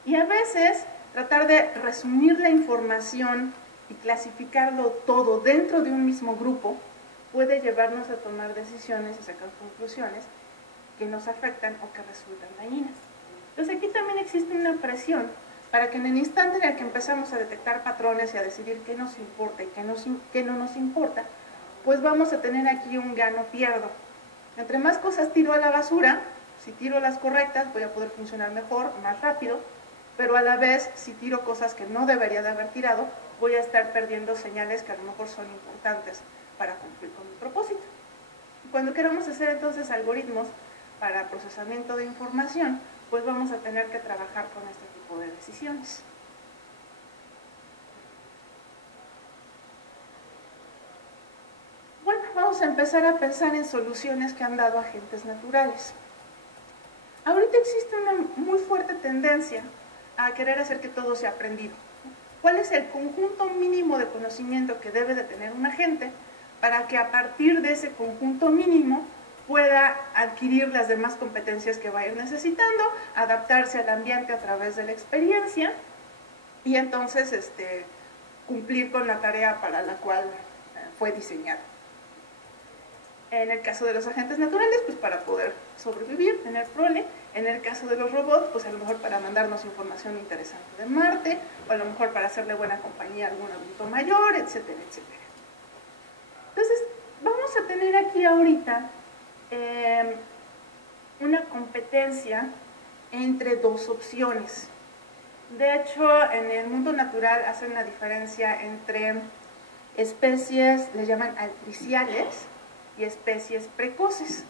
Y a veces, tratar de resumir la información y clasificarlo todo dentro de un mismo grupo puede llevarnos a tomar decisiones y sacar conclusiones que nos afectan o que resultan dañinas. Entonces aquí también existe una presión para que en el instante en el que empezamos a detectar patrones y a decidir qué nos importa y qué no nos importa, pues vamos a tener aquí un gano-pierdo. Entre más cosas tiro a la basura, si tiro las correctas voy a poder funcionar mejor, más rápido, pero a la vez si tiro cosas que no debería de haber tirado, voy a estar perdiendo señales que a lo mejor son importantes para cumplir con mi propósito. Cuando queramos hacer entonces algoritmos para procesamiento de información, pues vamos a tener que trabajar con este tipo de decisiones. Bueno, vamos a empezar a pensar en soluciones que han dado agentes naturales. Ahorita existe una muy fuerte tendencia a querer hacer que todo sea aprendido. ¿Cuál es el conjunto mínimo de conocimiento que debe de tener un agente para que a partir de ese conjunto mínimo pueda adquirir las demás competencias que va a ir necesitando, adaptarse al ambiente a través de la experiencia y entonces cumplir con la tarea para la cual fue diseñado? En el caso de los agentes naturales, pues para poder sobrevivir, tener prole. En el caso de los robots, pues a lo mejor para mandarnos información interesante de Marte, o a lo mejor para hacerle buena compañía a algún adulto mayor, etcétera, etcétera. Entonces, vamos a tener aquí ahorita una competencia entre dos opciones. De hecho, en el mundo natural hacen una diferencia entre especies, les llaman altriciales, y especies precoces.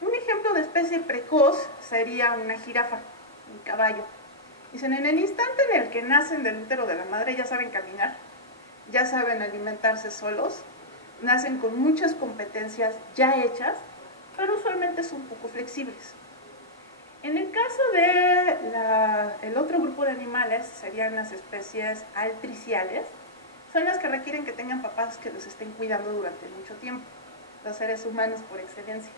Un ejemplo de especie precoz sería una jirafa, un caballo. Dicen, en el instante en el que nacen del útero de la madre ya saben caminar, ya saben alimentarse solos, nacen con muchas competencias ya hechas, pero usualmente son poco flexibles. En el caso de el otro grupo de animales, serían las especies altriciales, son las que requieren que tengan papás que los estén cuidando durante mucho tiempo. Los seres humanos por excelencia.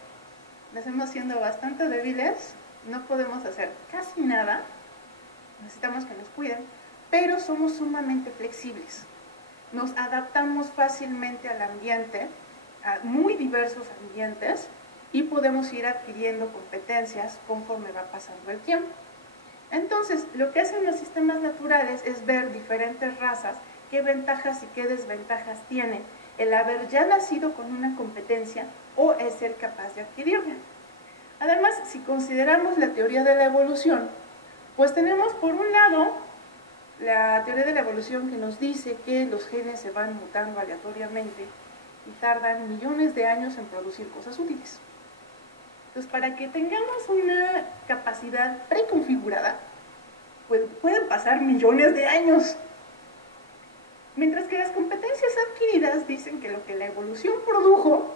Nacemos siendo bastante débiles, no podemos hacer casi nada, necesitamos que nos cuiden, pero somos sumamente flexibles. Nos adaptamos fácilmente al ambiente, a muy diversos ambientes, y podemos ir adquiriendo competencias conforme va pasando el tiempo. Entonces, lo que hacen los sistemas naturales es ver diferentes razas, qué ventajas y qué desventajas tienen el haber ya nacido con una competencia o el ser capaz de adquirirla. Además, si consideramos la teoría de la evolución, pues tenemos por un lado la teoría de la evolución que nos dice que los genes se van mutando aleatoriamente y tardan millones de años en producir cosas útiles. Entonces, para que tengamos una capacidad preconfigurada, pues pueden pasar millones de años. Mientras que las competencias adquiridas dicen que lo que la evolución produjo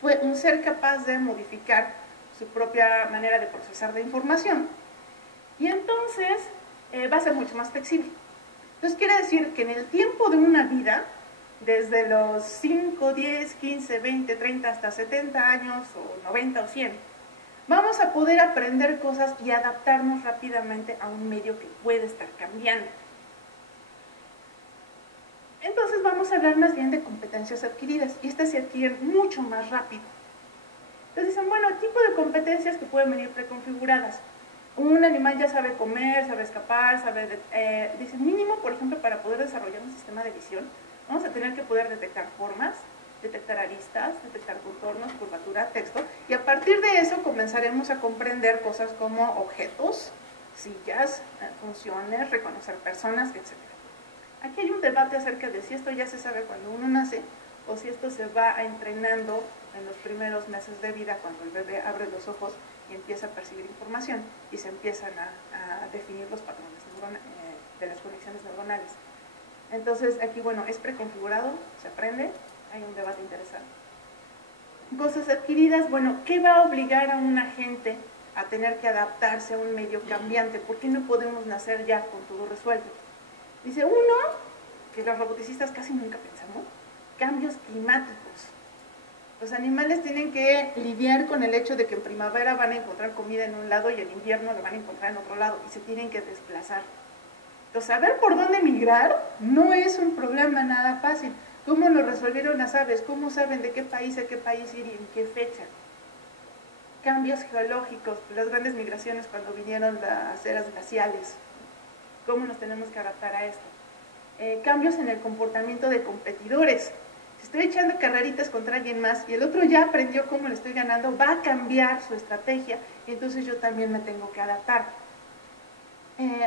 fue un ser capaz de modificar su propia manera de procesar la información y entonces va a ser mucho más flexible. Entonces quiere decir que en el tiempo de una vida, desde los 5, 10, 15, 20, 30 hasta 70 años o 90 o 100, vamos a poder aprender cosas y adaptarnos rápidamente a un medio que puede estar cambiando. Entonces vamos a hablar más bien de competencias adquiridas, y estas se adquieren mucho más rápido. Entonces dicen, bueno, tipo de competencias que pueden venir preconfiguradas. Un animal ya sabe comer, sabe escapar, dicen mínimo, por ejemplo, para poder desarrollar un sistema de visión, vamos a tener que poder detectar formas, detectar aristas, detectar contornos, curvatura, texto, y a partir de eso comenzaremos a comprender cosas como objetos, sillas, funciones, reconocer personas, etc. Aquí hay un debate acerca de si esto ya se sabe cuando uno nace o si esto se va entrenando en los primeros meses de vida cuando el bebé abre los ojos y empieza a percibir información y se empiezan a definir los patrones de las conexiones neuronales. Entonces aquí, bueno, es preconfigurado, se aprende, hay un debate interesante. Cosas adquiridas, bueno, ¿qué va a obligar a un agente a tener que adaptarse a un medio cambiante? ¿Por qué no podemos nacer ya con todo resuelto? Dice uno, que los roboticistas casi nunca pensamos, cambios climáticos. Los animales tienen que lidiar con el hecho de que en primavera van a encontrar comida en un lado y en invierno la van a encontrar en otro lado y se tienen que desplazar. Entonces, saber por dónde migrar no es un problema nada fácil. ¿Cómo lo resolvieron las aves? ¿Cómo saben de qué país a qué país ir y en qué fecha? Cambios geológicos, las grandes migraciones cuando vinieron las eras glaciales. ¿Cómo nos tenemos que adaptar a esto? Cambios en el comportamiento de competidores. Si estoy echando carreritas contra alguien más y el otro ya aprendió cómo le estoy ganando, va a cambiar su estrategia y entonces yo también me tengo que adaptar.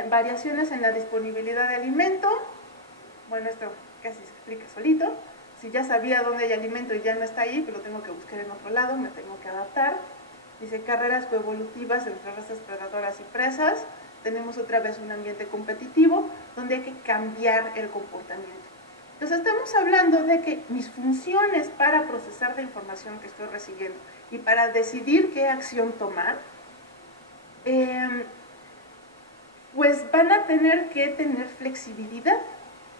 Variaciones en la disponibilidad de alimento. Bueno, esto casi se explica solito. Si ya sabía dónde hay alimento y ya no está ahí, pues lo tengo que buscar en otro lado, me tengo que adaptar. Dice carreras coevolutivas entre razas predadoras y presas. Tenemos otra vez un ambiente competitivo donde hay que cambiar el comportamiento. Entonces estamos hablando de que mis funciones para procesar la información que estoy recibiendo y para decidir qué acción tomar, pues van a tener que tener flexibilidad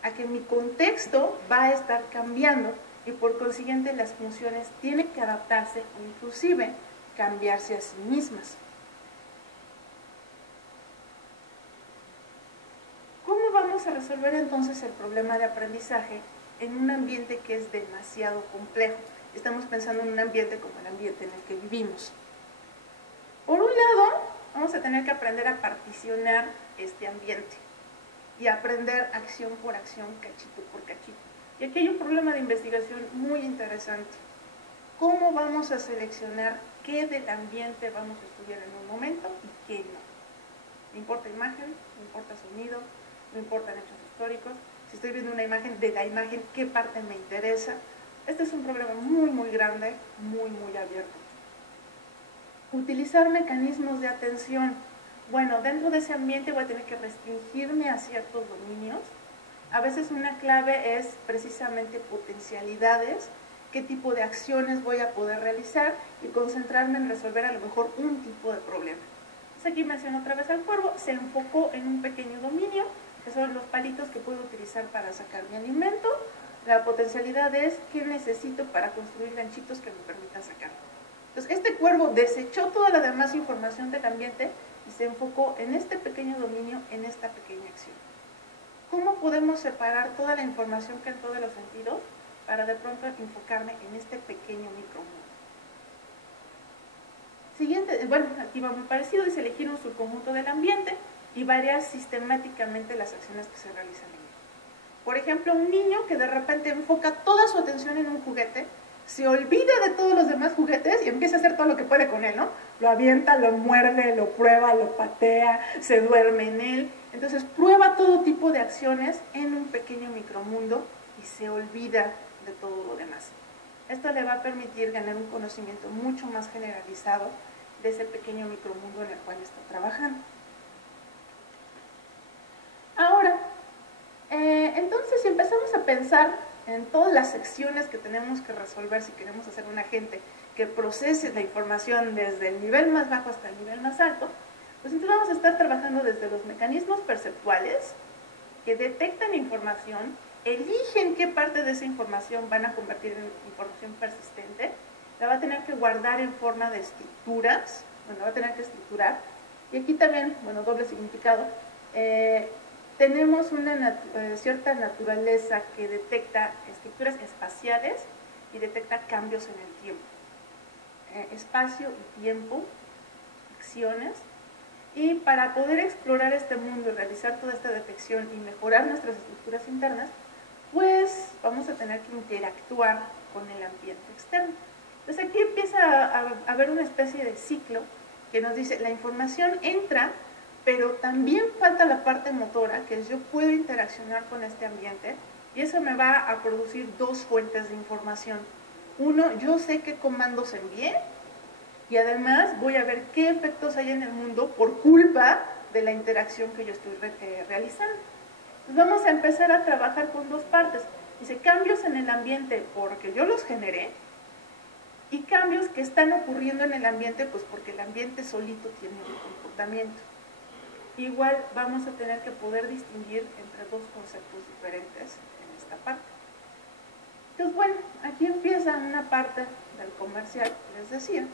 a que mi contexto va a estar cambiando y por consiguiente las funciones tienen que adaptarse o inclusive cambiarse a sí mismas. ¿Cómo vamos a resolver entonces el problema de aprendizaje en un ambiente que es demasiado complejo? Estamos pensando en un ambiente como el ambiente en el que vivimos. Por un lado, vamos a tener que aprender a particionar este ambiente y aprender acción por acción, cachito por cachito. Y aquí hay un problema de investigación muy interesante. ¿Cómo vamos a seleccionar qué del ambiente vamos a estudiar en un momento y qué no? ¿Me importa imagen? ¿Me importa sonido? ¿Me importan hechos históricos? Si estoy viendo una imagen, de la imagen, ¿qué parte me interesa? Este es un problema muy, muy grande, muy, muy abierto. Utilizar mecanismos de atención. Bueno, dentro de ese ambiente voy a tener que restringirme a ciertos dominios. A veces una clave es precisamente potencialidades, qué tipo de acciones voy a poder realizar y concentrarme en resolver a lo mejor un tipo de problema. Entonces aquí menciono otra vez al cuervo, se enfocó en un pequeño dominio, que son los palitos que puedo utilizar para sacar mi alimento. La potencialidad es qué necesito para construir ganchitos que me permitan sacarlo. Entonces este cuervo desechó toda la demás información del ambiente y se enfocó en este pequeño dominio, en esta pequeña acción. ¿Cómo podemos separar toda la información que entró de los sentidos para de pronto enfocarme en este pequeño micromundo? Siguiente, bueno, aquí va muy parecido, dice elegir un subconjunto del ambiente y variar sistemáticamente las acciones que se realizan en él. Por ejemplo, un niño que de repente enfoca toda su atención en un juguete, se olvida de todos los demás juguetes y empieza a hacer todo lo que puede con él, ¿no? Lo avienta, lo muerde, lo prueba, lo patea, se duerme en él. Entonces prueba todo tipo de acciones en un pequeño micromundo y se olvida de todo lo demás. Esto le va a permitir ganar un conocimiento mucho más generalizado de ese pequeño micromundo en el cual está trabajando. Ahora, entonces si empezamos a pensar en todas las secciones que tenemos que resolver si queremos hacer un agente que procese la información desde el nivel más bajo hasta el nivel más alto, pues entonces vamos a estar trabajando desde los mecanismos perceptuales que detectan información, eligen qué parte de esa información van a convertir en información persistente, la va a tener que guardar en forma de estructuras, bueno, va a tener que estructurar, y aquí también, bueno, doble significado, tenemos una cierta naturaleza que detecta estructuras espaciales y detecta cambios en el tiempo. Espacio y tiempo, acciones, y para poder explorar este mundo y realizar toda esta detección y mejorar nuestras estructuras internas, pues vamos a tener que interactuar con el ambiente externo. Entonces aquí empieza a haber una especie de ciclo que nos dice, la información entra, pero también falta la parte motora, que es yo puedo interaccionar con este ambiente, y eso me va a producir dos fuentes de información. Uno, yo sé qué comandos envié, y además voy a ver qué efectos hay en el mundo por culpa de la interacción que yo estoy realizando. Entonces vamos a empezar a trabajar con dos partes. Dice, cambios en el ambiente porque yo los generé, y cambios que están ocurriendo en el ambiente pues porque el ambiente solito tiene un comportamiento. Igual vamos a tener que poder distinguir entre dos conceptos diferentes en esta parte. Entonces bueno, aquí empieza una parte del comercial, les decía.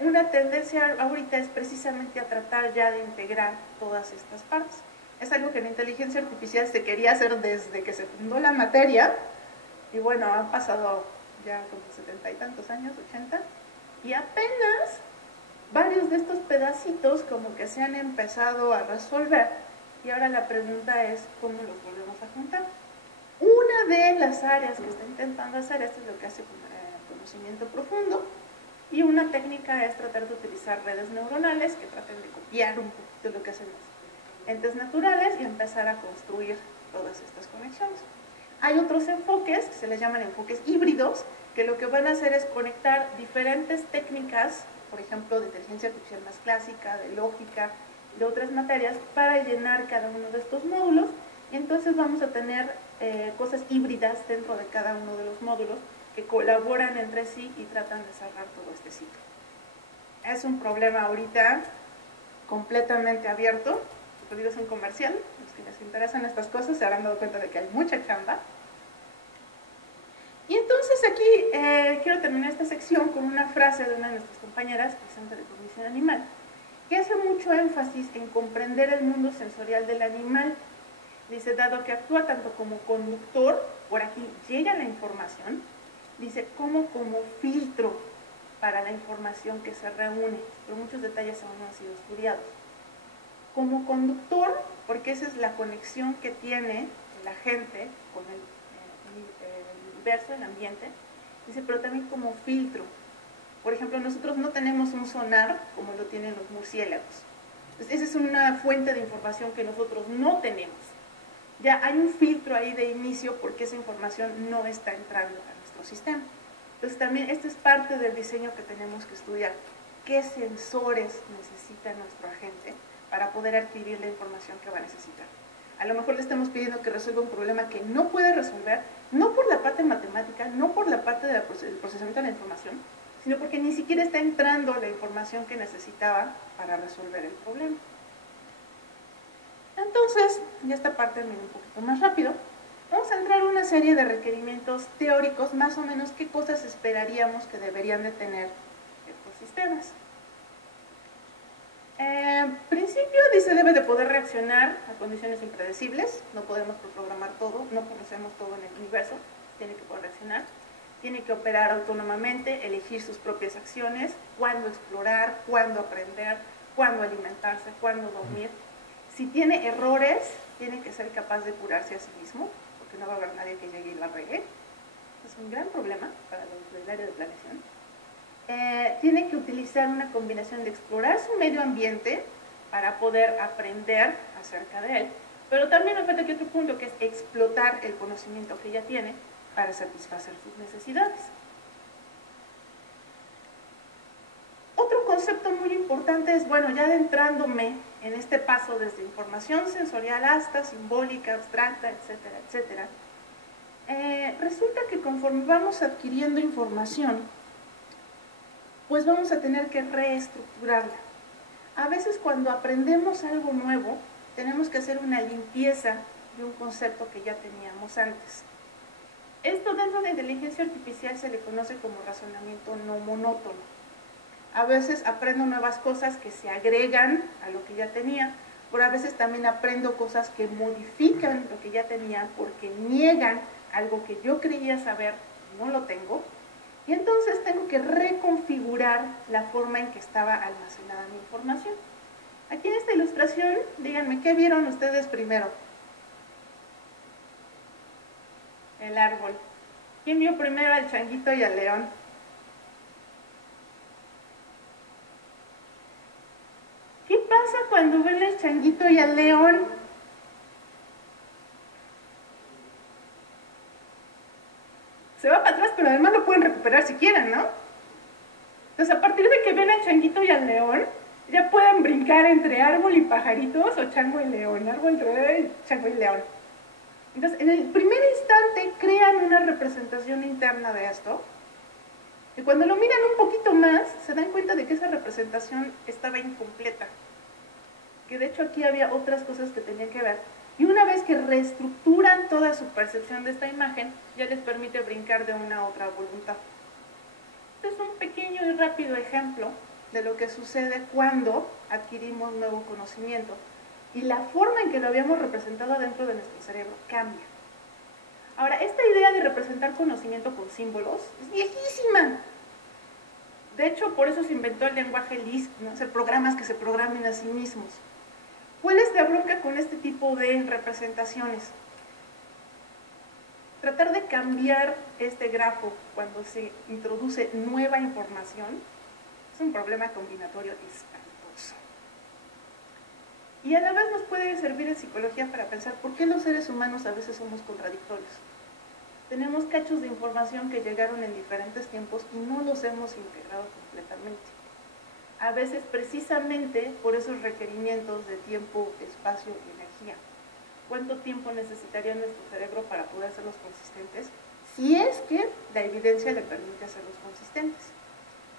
Una tendencia ahorita es precisamente a tratar ya de integrar todas estas partes. Es algo que la inteligencia artificial se quería hacer desde que se fundó la materia, y bueno, han pasado ya como 70 y tantos años, 80, y apenas varios de estos pedacitos como que se han empezado a resolver, y ahora la pregunta es ¿cómo los volvemos a juntar? Una una de las áreas que está intentando hacer esto es lo que hace conocimiento profundo, y una técnica es tratar de utilizar redes neuronales que traten de copiar un poquito lo que hacen los entes naturales y empezar a construir todas estas conexiones. Hay otros enfoques que se les llaman enfoques híbridos, que lo que van a hacer es conectar diferentes técnicas, por ejemplo, de inteligencia artificial más clásica, de lógica, de otras materias, para llenar cada uno de estos módulos, y entonces vamos a tener cosas híbridas dentro de cada uno de los módulos que colaboran entre sí y tratan de cerrar todo este ciclo. Es un problema ahorita completamente abierto, es un comercial, los que les interesan estas cosas se habrán dado cuenta de que hay mucha chamba. Y entonces aquí quiero terminar esta sección con una frase de una de nuestras compañeras, presente de cognición animal, que hace mucho énfasis en comprender el mundo sensorial del animal. Dice, dado que actúa tanto como conductor, por aquí llega la información, dice, como filtro para la información que se reúne, pero muchos detalles aún no han sido estudiados. Como conductor, porque esa es la conexión que tiene la gente con el universo, el ambiente, dice, pero también como filtro. Por ejemplo, nosotros no tenemos un sonar como lo tienen los murciélagos. Entonces, esa es una fuente de información que nosotros no tenemos. Ya hay un filtro ahí de inicio porque esa información no está entrando a nuestro sistema. Entonces también esta es parte del diseño que tenemos que estudiar. ¿Qué sensores necesita nuestro agente para poder adquirir la información que va a necesitar? A lo mejor le estamos pidiendo que resuelva un problema que no puede resolver, no por la parte matemática, no por la parte del procesamiento de la información, sino porque ni siquiera está entrando la información que necesitaba para resolver el problema. Entonces, ya esta parte viene un poquito más rápido. Vamos a entrar a una serie de requerimientos teóricos, más o menos qué cosas esperaríamos que deberían de tener estos sistemas. En principio dice debe de poder reaccionar a condiciones impredecibles, no podemos programar todo, no conocemos todo en el universo, tiene que poder reaccionar, tiene que operar autónomamente, elegir sus propias acciones, cuándo explorar, cuándo aprender, cuándo alimentarse, cuándo dormir. Si tiene errores, tiene que ser capaz de curarse a sí mismo, porque no va a haber nadie que llegue y la arregle. Es un gran problema para el área de planeación. Tiene que utilizar una combinación de explorar su medio ambiente para poder aprender acerca de él, pero también me falta aquí otro punto, que es explotar el conocimiento que ya tiene para satisfacer sus necesidades. Otro concepto muy importante es, bueno, ya adentrándome en este paso desde información sensorial hasta simbólica, abstracta, etcétera, etcétera, resulta que conforme vamos adquiriendo información, pues vamos a tener que reestructurarla. A veces cuando aprendemos algo nuevo, tenemos que hacer una limpieza de un concepto que ya teníamos antes. Esto dentro de inteligencia artificial se le conoce como razonamiento no monótono. A veces aprendo nuevas cosas que se agregan a lo que ya tenía, pero a veces también aprendo cosas que modifican lo que ya tenía porque niegan algo que yo creía saber y no lo tengo. Y entonces tengo que reconfigurar la forma en que estaba almacenada mi información. Aquí en esta ilustración, díganme, ¿qué vieron ustedes primero? El árbol. ¿Quién vio primero al changuito y al león? ¿Qué pasa cuando ven al changuito y al león? Se va para atrás, pero además lo pueden recuperar si quieren, ¿no? Entonces, a partir de que ven al changuito y al león, ya pueden brincar entre árbol y pajaritos o chango y león, árbol entre chango y león. Entonces, en el primer instante crean una representación interna de esto, y cuando lo miran un poquito más, se dan cuenta de que esa representación estaba incompleta, que de hecho aquí había otras cosas que tenían que ver. Y una vez que reestructuran toda su percepción de esta imagen, ya les permite brincar de una a otra voluntad. Este es un pequeño y rápido ejemplo de lo que sucede cuando adquirimos nuevo conocimiento y la forma en que lo habíamos representado dentro de nuestro cerebro cambia. Ahora, esta idea de representar conocimiento con símbolos es viejísima. De hecho, por eso se inventó el lenguaje Lisp, ¿no? Hacer programas que se programen a sí mismos. ¿Cuál es la bronca con este tipo de representaciones? tratar de cambiar este grafo cuando se introduce nueva información es un problema combinatorio espantoso. Y a la vez nos puede servir en psicología para pensar por qué los seres humanos a veces somos contradictorios. Tenemos cachos de información que llegaron en diferentes tiempos y no los hemos integrado completamente. A veces precisamente por esos requerimientos de tiempo, espacio y energía. ¿Cuánto tiempo necesitaría nuestro cerebro para poder hacerlos consistentes? Si es que la evidencia le permite hacerlos consistentes.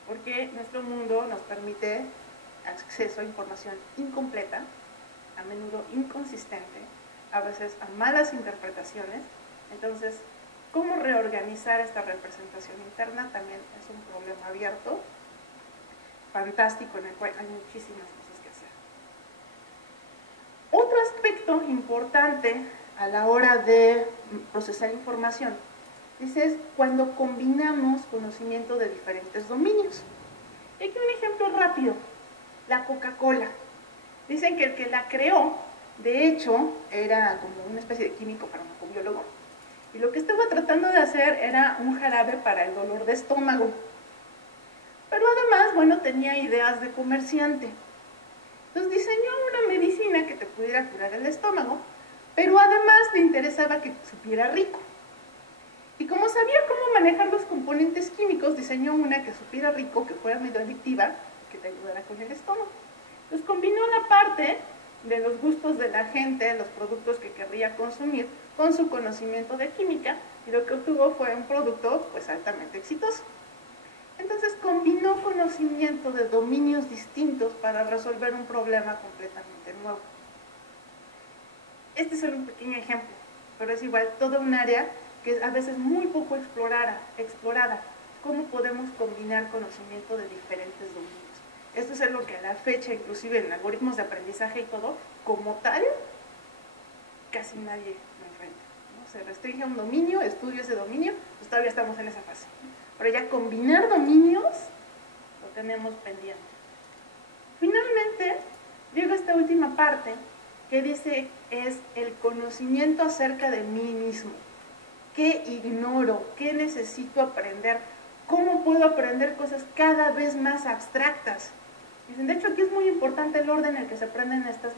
Porque nuestro mundo nos permite acceso a información incompleta, a menudo inconsistente, a veces a malas interpretaciones. Entonces, ¿cómo reorganizar esta representación interna? También es un problema abierto, fantástico, en el cual hay muchísimas cosas que hacer. Otro aspecto importante a la hora de procesar información, dice, es cuando combinamos conocimiento de diferentes dominios. Aquí un ejemplo rápido, la Coca-Cola. Dicen que el que la creó, de hecho, era como una especie de químico farmacobiólogo, y lo que estaba tratando de hacer era un jarabe para el dolor de estómago. Pero además, bueno, tenía ideas de comerciante. Entonces diseñó una medicina que te pudiera curar el estómago, pero además le interesaba que supiera rico. Y como sabía cómo manejar los componentes químicos, diseñó una que supiera rico, que fuera medio adictiva, que te ayudara con el estómago. Entonces combinó la parte de los gustos de la gente, los productos que querría consumir, con su conocimiento de química, y lo que obtuvo fue un producto pues altamente exitoso. Entonces combinó conocimiento de dominios distintos para resolver un problema completamente nuevo. Este es solo un pequeño ejemplo, pero es igual toda un área que a veces muy poco explorada. ¿Cómo podemos combinar conocimiento de diferentes dominios? Esto es algo que a la fecha, inclusive en algoritmos de aprendizaje y todo, como tal, casi nadie lo enfrenta, ¿no? Se restringe a un dominio, estudio ese dominio, pues todavía estamos en esa fase. Pero ya combinar dominios, lo tenemos pendiente. Finalmente, llega esta última parte que dice es el conocimiento acerca de mí mismo. ¿Qué ignoro? ¿Qué necesito aprender? ¿Cómo puedo aprender cosas cada vez más abstractas? Dicen, de hecho, aquí es muy importante el orden en el que se aprenden estas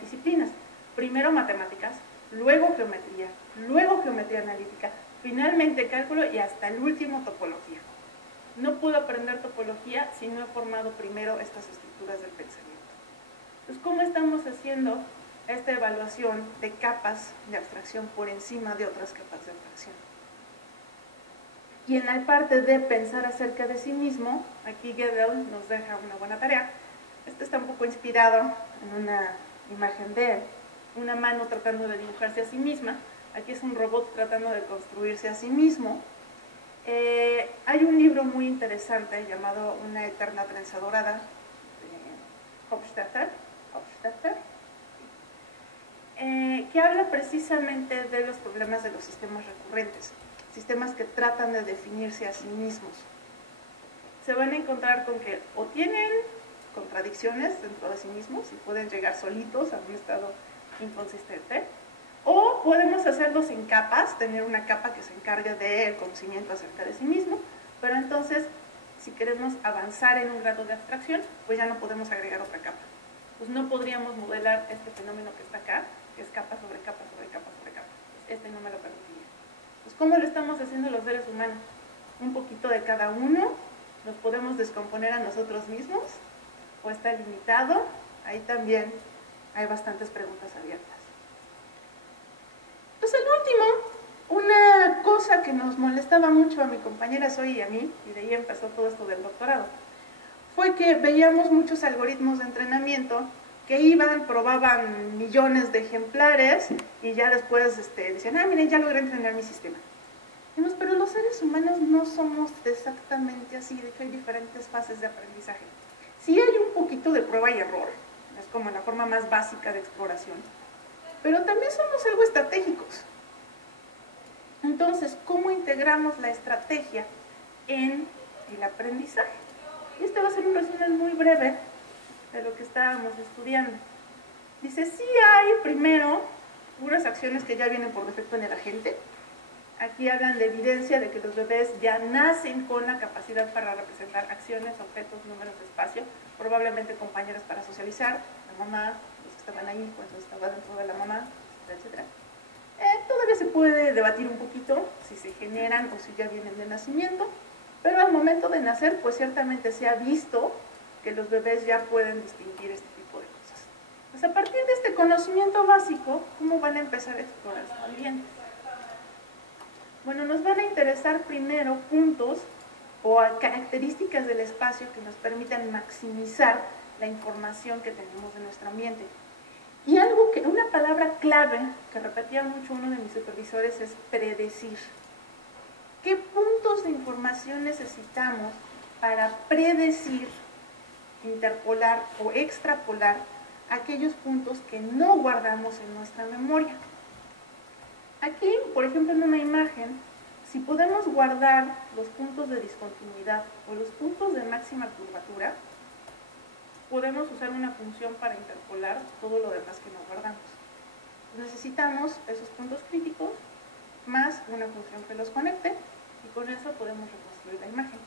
disciplinas. Primero matemáticas, luego geometría analítica, finalmente cálculo y hasta el último topología. No puedo aprender topología si no he formado primero estas estructuras del pensamiento. Entonces, ¿cómo estamos haciendo esta evaluación de capas de abstracción por encima de otras capas de abstracción? Y en la parte de pensar acerca de sí mismo, aquí Gödel nos deja una buena tarea. Este está un poco inspirado en una imagen de una mano tratando de dibujarse a sí misma. Aquí es un robot tratando de construirse a sí mismo. Hay un libro muy interesante llamado Una eterna trenza dorada, de Hofstadter, que habla precisamente de los problemas de los sistemas recurrentes, sistemas que tratan de definirse a sí mismos. Se van a encontrar con que o tienen contradicciones dentro de sí mismos y pueden llegar solitos a un estado inconsistente, o podemos hacerlos en capas, tener una capa que se encargue del conocimiento acerca de sí mismo, pero entonces, si queremos avanzar en un grado de abstracción, pues ya no podemos agregar otra capa. Pues no podríamos modelar este fenómeno que está acá, que es capa sobre capa sobre capa sobre capa. Este no me lo permitiría. Pues ¿cómo lo estamos haciendo los seres humanos? Un poquito de cada uno, nos podemos descomponer a nosotros mismos, o está limitado. Ahí también hay bastantes preguntas abiertas. Pues el último, una cosa que nos molestaba mucho a mi compañera Zoe y a mí, y de ahí empezó todo esto del doctorado, fue que veíamos muchos algoritmos de entrenamiento que iban, probaban millones de ejemplares y ya después decían, miren, ya logré entrenar mi sistema. Dijimos, pero los seres humanos no somos exactamente así, de hecho hay diferentes fases de aprendizaje. Sí hay un poquito de prueba y error, es como la forma más básica de exploración, pero también somos algo estratégicos. Entonces, ¿cómo integramos la estrategia en el aprendizaje? Y este va a ser un resumen muy breve de lo que estábamos estudiando. Dice, sí hay primero unas acciones que ya vienen por defecto en el agente, Aquí hablan de evidencia de que los bebés ya nacen con la capacidad para representar acciones, objetos, números de espacio, probablemente compañeros para socializar, la mamá, los que estaban ahí cuando estaba dentro de la mamá, etcétera. Todavía se puede debatir un poquito si se generan o si ya vienen de nacimiento, pero al momento de nacer, pues ciertamente se ha visto que los bebés ya pueden distinguir este tipo de cosas. Pues a partir de este conocimiento básico, ¿cómo van a empezar a explorar su ambiente? Bueno, nos van a interesar primero puntos o características del espacio que nos permitan maximizar la información que tenemos de nuestro ambiente. Y una palabra clave que repetía mucho uno de mis supervisores es predecir. ¿Qué puntos de información necesitamos para predecir, interpolar o extrapolar aquellos puntos que no guardamos en nuestra memoria? Aquí, por ejemplo, en una imagen, si podemos guardar los puntos de discontinuidad o los puntos de máxima curvatura, podemos usar una función para interpolar todo lo demás que no guardamos. Necesitamos esos puntos críticos más una función que los conecte y con eso podemos reconstruir la imagen.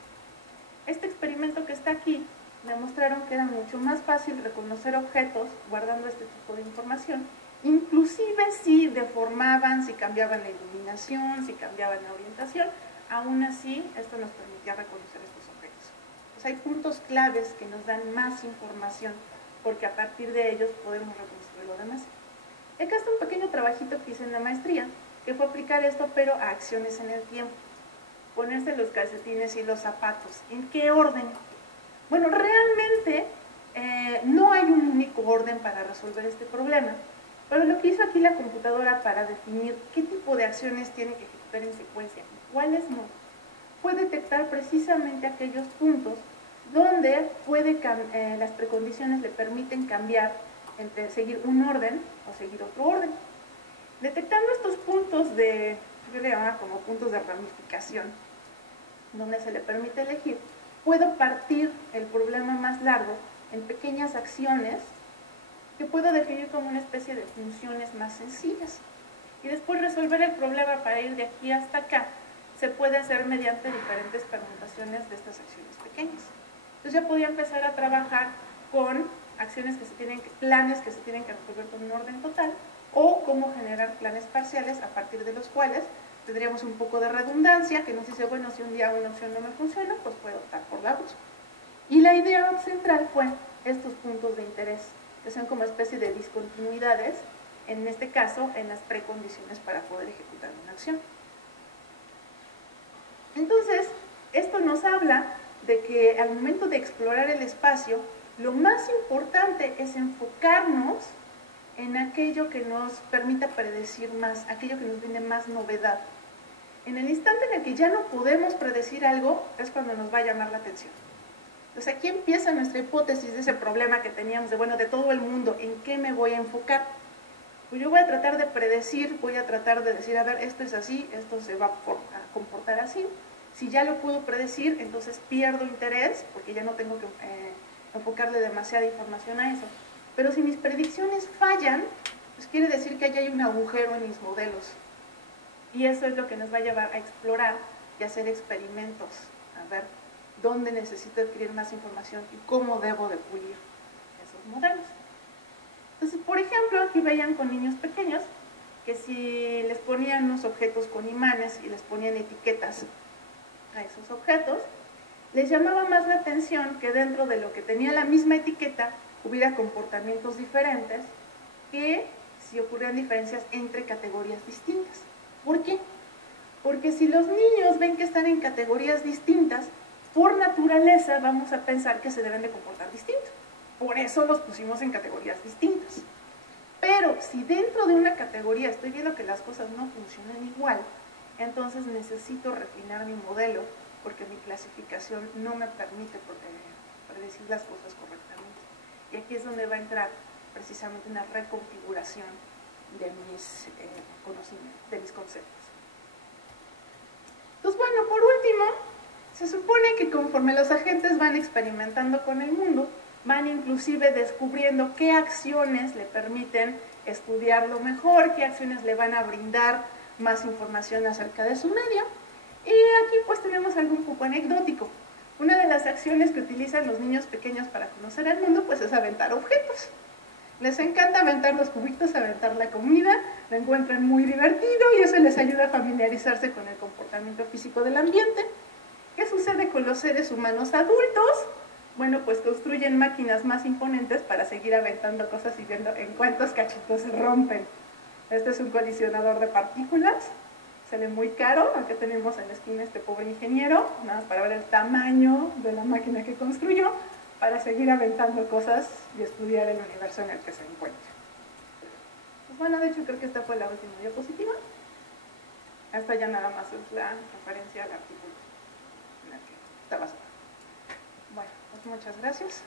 Este experimento que está aquí demostraron que era mucho más fácil reconocer objetos guardando este tipo de información, inclusive si deformaban, si cambiaban la iluminación, si cambiaban la orientación, aún así esto nos permitía reconocer estos objetos. Pues hay puntos claves que nos dan más información porque a partir de ellos podemos reconstruir lo demás. Acá está un pequeño trabajito que hice en la maestría, que fue aplicar esto pero a acciones en el tiempo. Ponerse los calcetines y los zapatos. ¿En qué orden? Bueno, realmente no hay un único orden para resolver este problema, pero lo que hizo aquí la computadora para definir qué tipo de acciones tiene que ejecutar en secuencia y cuáles no, fue detectar precisamente aquellos puntos donde las precondiciones le permiten cambiar entre seguir un orden o seguir otro orden. Detectando estos puntos yo le llamaba como puntos de ramificación, donde se le permite elegir, puedo partir el problema más largo en pequeñas acciones que puedo definir como una especie de funciones más sencillas. Y después resolver el problema para ir de aquí hasta acá se puede hacer mediante diferentes permutaciones de estas acciones pequeñas. Entonces ya podía empezar a trabajar con acciones planes que se tienen que resolver con un orden total, o cómo generar planes parciales a partir de los cuales tendríamos un poco de redundancia que nos dice, bueno, si un día una opción no me funciona, pues puedo optar por la otra. Y la idea central fue estos puntos de interés, que son como especie de discontinuidades, en este caso, en las precondiciones para poder ejecutar una acción. Entonces, esto nos habla de que al momento de explorar el espacio, lo más importante es enfocarnos en aquello que nos permita predecir más, aquello que nos brinde más novedad. En el instante en el que ya no podemos predecir algo, es cuando nos va a llamar la atención. Entonces aquí empieza nuestra hipótesis de ese problema que teníamos de todo el mundo, ¿en qué me voy a enfocar? Pues yo voy a tratar de predecir, voy a tratar de decir, a ver, esto es así, esto se va a comportar así. Si ya lo puedo predecir, entonces pierdo interés, porque ya no tengo que enfocarle demasiada información a eso. Pero si mis predicciones fallan, pues quiere decir que allá hay un agujero en mis modelos. Y eso es lo que nos va a llevar a explorar y hacer experimentos, a ver dónde necesito adquirir más información y cómo debo de pulir esos modelos. Entonces, por ejemplo, aquí veían con niños pequeños que si les ponían unos objetos con imanes y les ponían etiquetas a esos objetos, les llamaba más la atención que dentro de lo que tenía la misma etiqueta hubiera comportamientos diferentes que si ocurrían diferencias entre categorías distintas. ¿Por qué? Porque si los niños ven que están en categorías distintas, por naturaleza vamos a pensar que se deben de comportar distinto. Por eso los pusimos en categorías distintas. Pero si dentro de una categoría estoy viendo que las cosas no funcionan igual, entonces necesito refinar mi modelo porque mi clasificación no me permite predecir las cosas correctamente. Y aquí es donde va a entrar precisamente una reconfiguración de mis conocimientos, de mis conceptos. Entonces, bueno, por último, se supone que conforme los agentes van experimentando con el mundo, van inclusive descubriendo qué acciones le permiten estudiarlo mejor, qué acciones le van a brindar más información acerca de su medio. Y aquí pues tenemos algo un poco anecdótico. Una de las acciones que utilizan los niños pequeños para conocer el mundo pues es aventar objetos. Les encanta aventar los cubitos, aventar la comida, lo encuentran muy divertido y eso les ayuda a familiarizarse con el comportamiento físico del ambiente. ¿Qué sucede con los seres humanos adultos? Bueno, pues construyen máquinas más imponentes para seguir aventando cosas y viendo en cuántos cachitos se rompen. Este es un colisionador de partículas, sale muy caro. Acá tenemos en la esquina este pobre ingeniero, nada más para ver el tamaño de la máquina que construyó, para seguir aventando cosas y estudiar el universo en el que se encuentra. Pues bueno, de hecho creo que esta fue la última diapositiva. Esta ya nada más es la referencia al artículo en el que está basado. Bueno, pues muchas gracias.